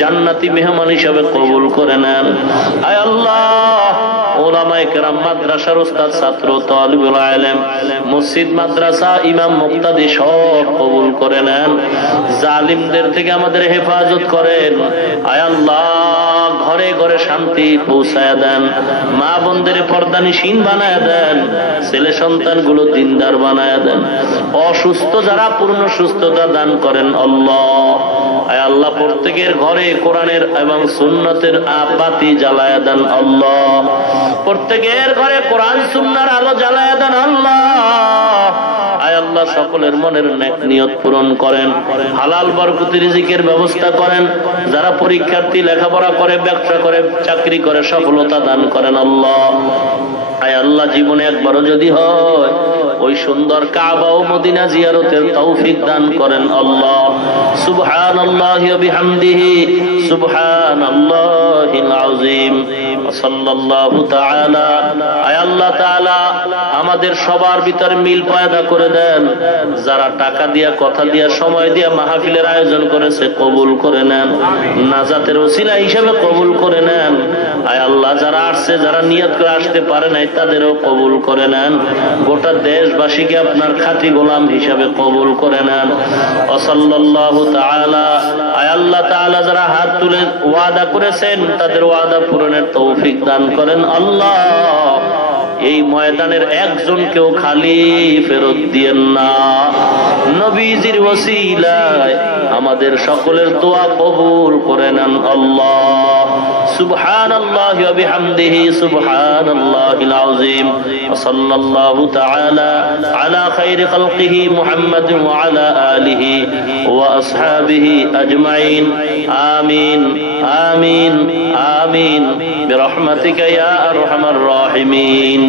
জান্নাতি মেহমান হিসেবে কবুল করে নেন। আয় আল্লাহ, ওলামায়ে কেরাম, মাদ্রাসার উস্তাদ, ছাত্র, তালিবুল ইলম, মসজিদ, মাদ্রাসা, ইমাম, মুক্তাদি সব কবুল করে নেন। জালিমদের থেকে আমাদের হেফাজত করেন। আয় আল্লাহ, ঘরে ঘরে শান্তি পৌঁছায় দেন। মা বোনদের পর্দানিশীন বানায় দেন। ছেলে সন্তানগুলো দিনদার বানায় দেন। অসুস্থ যারা পূর্ণ সুস্থতা দান করেন আল্লাহ। আয় আল্লাহ, প্রত্যেকের ঘরে কোরআনের এবং সুন্নতের বাতি জ্বালায় দেন আল্লাহ। প্রত্যেকের ঘরে কোরআন সুন্নাহর আলো জ্বালায় দেন আল্লাহ। আয় আল্লাহ, সকলের মনের নেক নিয়ত পূরণ করেন। হালাল বরকতি রিজিকের ব্যবস্থা করেন। যারা পরীক্ষার্থী, লেখাপড়া করে, ব্যবসা করে, চাকরি করে, সফলতা দান করেন আল্লাহ। আয় আল্লাহ, জীবনে একবারও যদি হয় ওই সুন্দর কাবা ও মদিনা জিয়ারতের তৌফিক দান করেন আল্লাহ। সুবহানাল্লাহি ওয়া বিহামদিহি সুবহানাল্লাহিল আযীম। সাল্লাল্লাহু তাআলা। আয় আল্লাহ তাআলা, আমাদের সবার ভিতরে মিল পয়দা করে দেন। যারা টাকা দিয়া, কথা দিয়া, সময় দিয়া মাহফিলের আয়োজন করেছে কবুল করে নেন। নাজাতের ওসিলা হিসেবে কবুল করে নেন। আয় আল্লাহ, যারা আসছে, যারা নিয়ত করে আসতে পারে নাই, তাদেরও কবুল করে নেন। গোটা দেশবাসীকে আপনার খাঁটি গোলাম হিসাবে কবুল করে নেন। সাল্লাল্লাহু তাআলা। আয় আল্লাহ তাআলা, যারা হাত তুলে ওয়াদা করেছেন তাদের ওয়াদা পূরণের তৌফিক দান করেন আল্লাহ। এই ময়দানের একজনকেও খালি ফেরত দিয়েন না। নবীজির ওসিলায় আমাদের সকলের দোয়া কবুল করে নেন আল্লাহ। সুবহানাল্লাহি ওয়া বিহামদিহি সুবহানাল্লাহিল আযীম। ওয়া সাল্লাল্লাহু তাআলা আলা খাইরি খালকিহি মুহাম্মাদিন ওয়া আলা আলিহি ওয়া আসহাবিহি আজমাইন। আমিন আমিন আমিন বিরহমাতিকা ইয়া আরহামার রাহিমিন।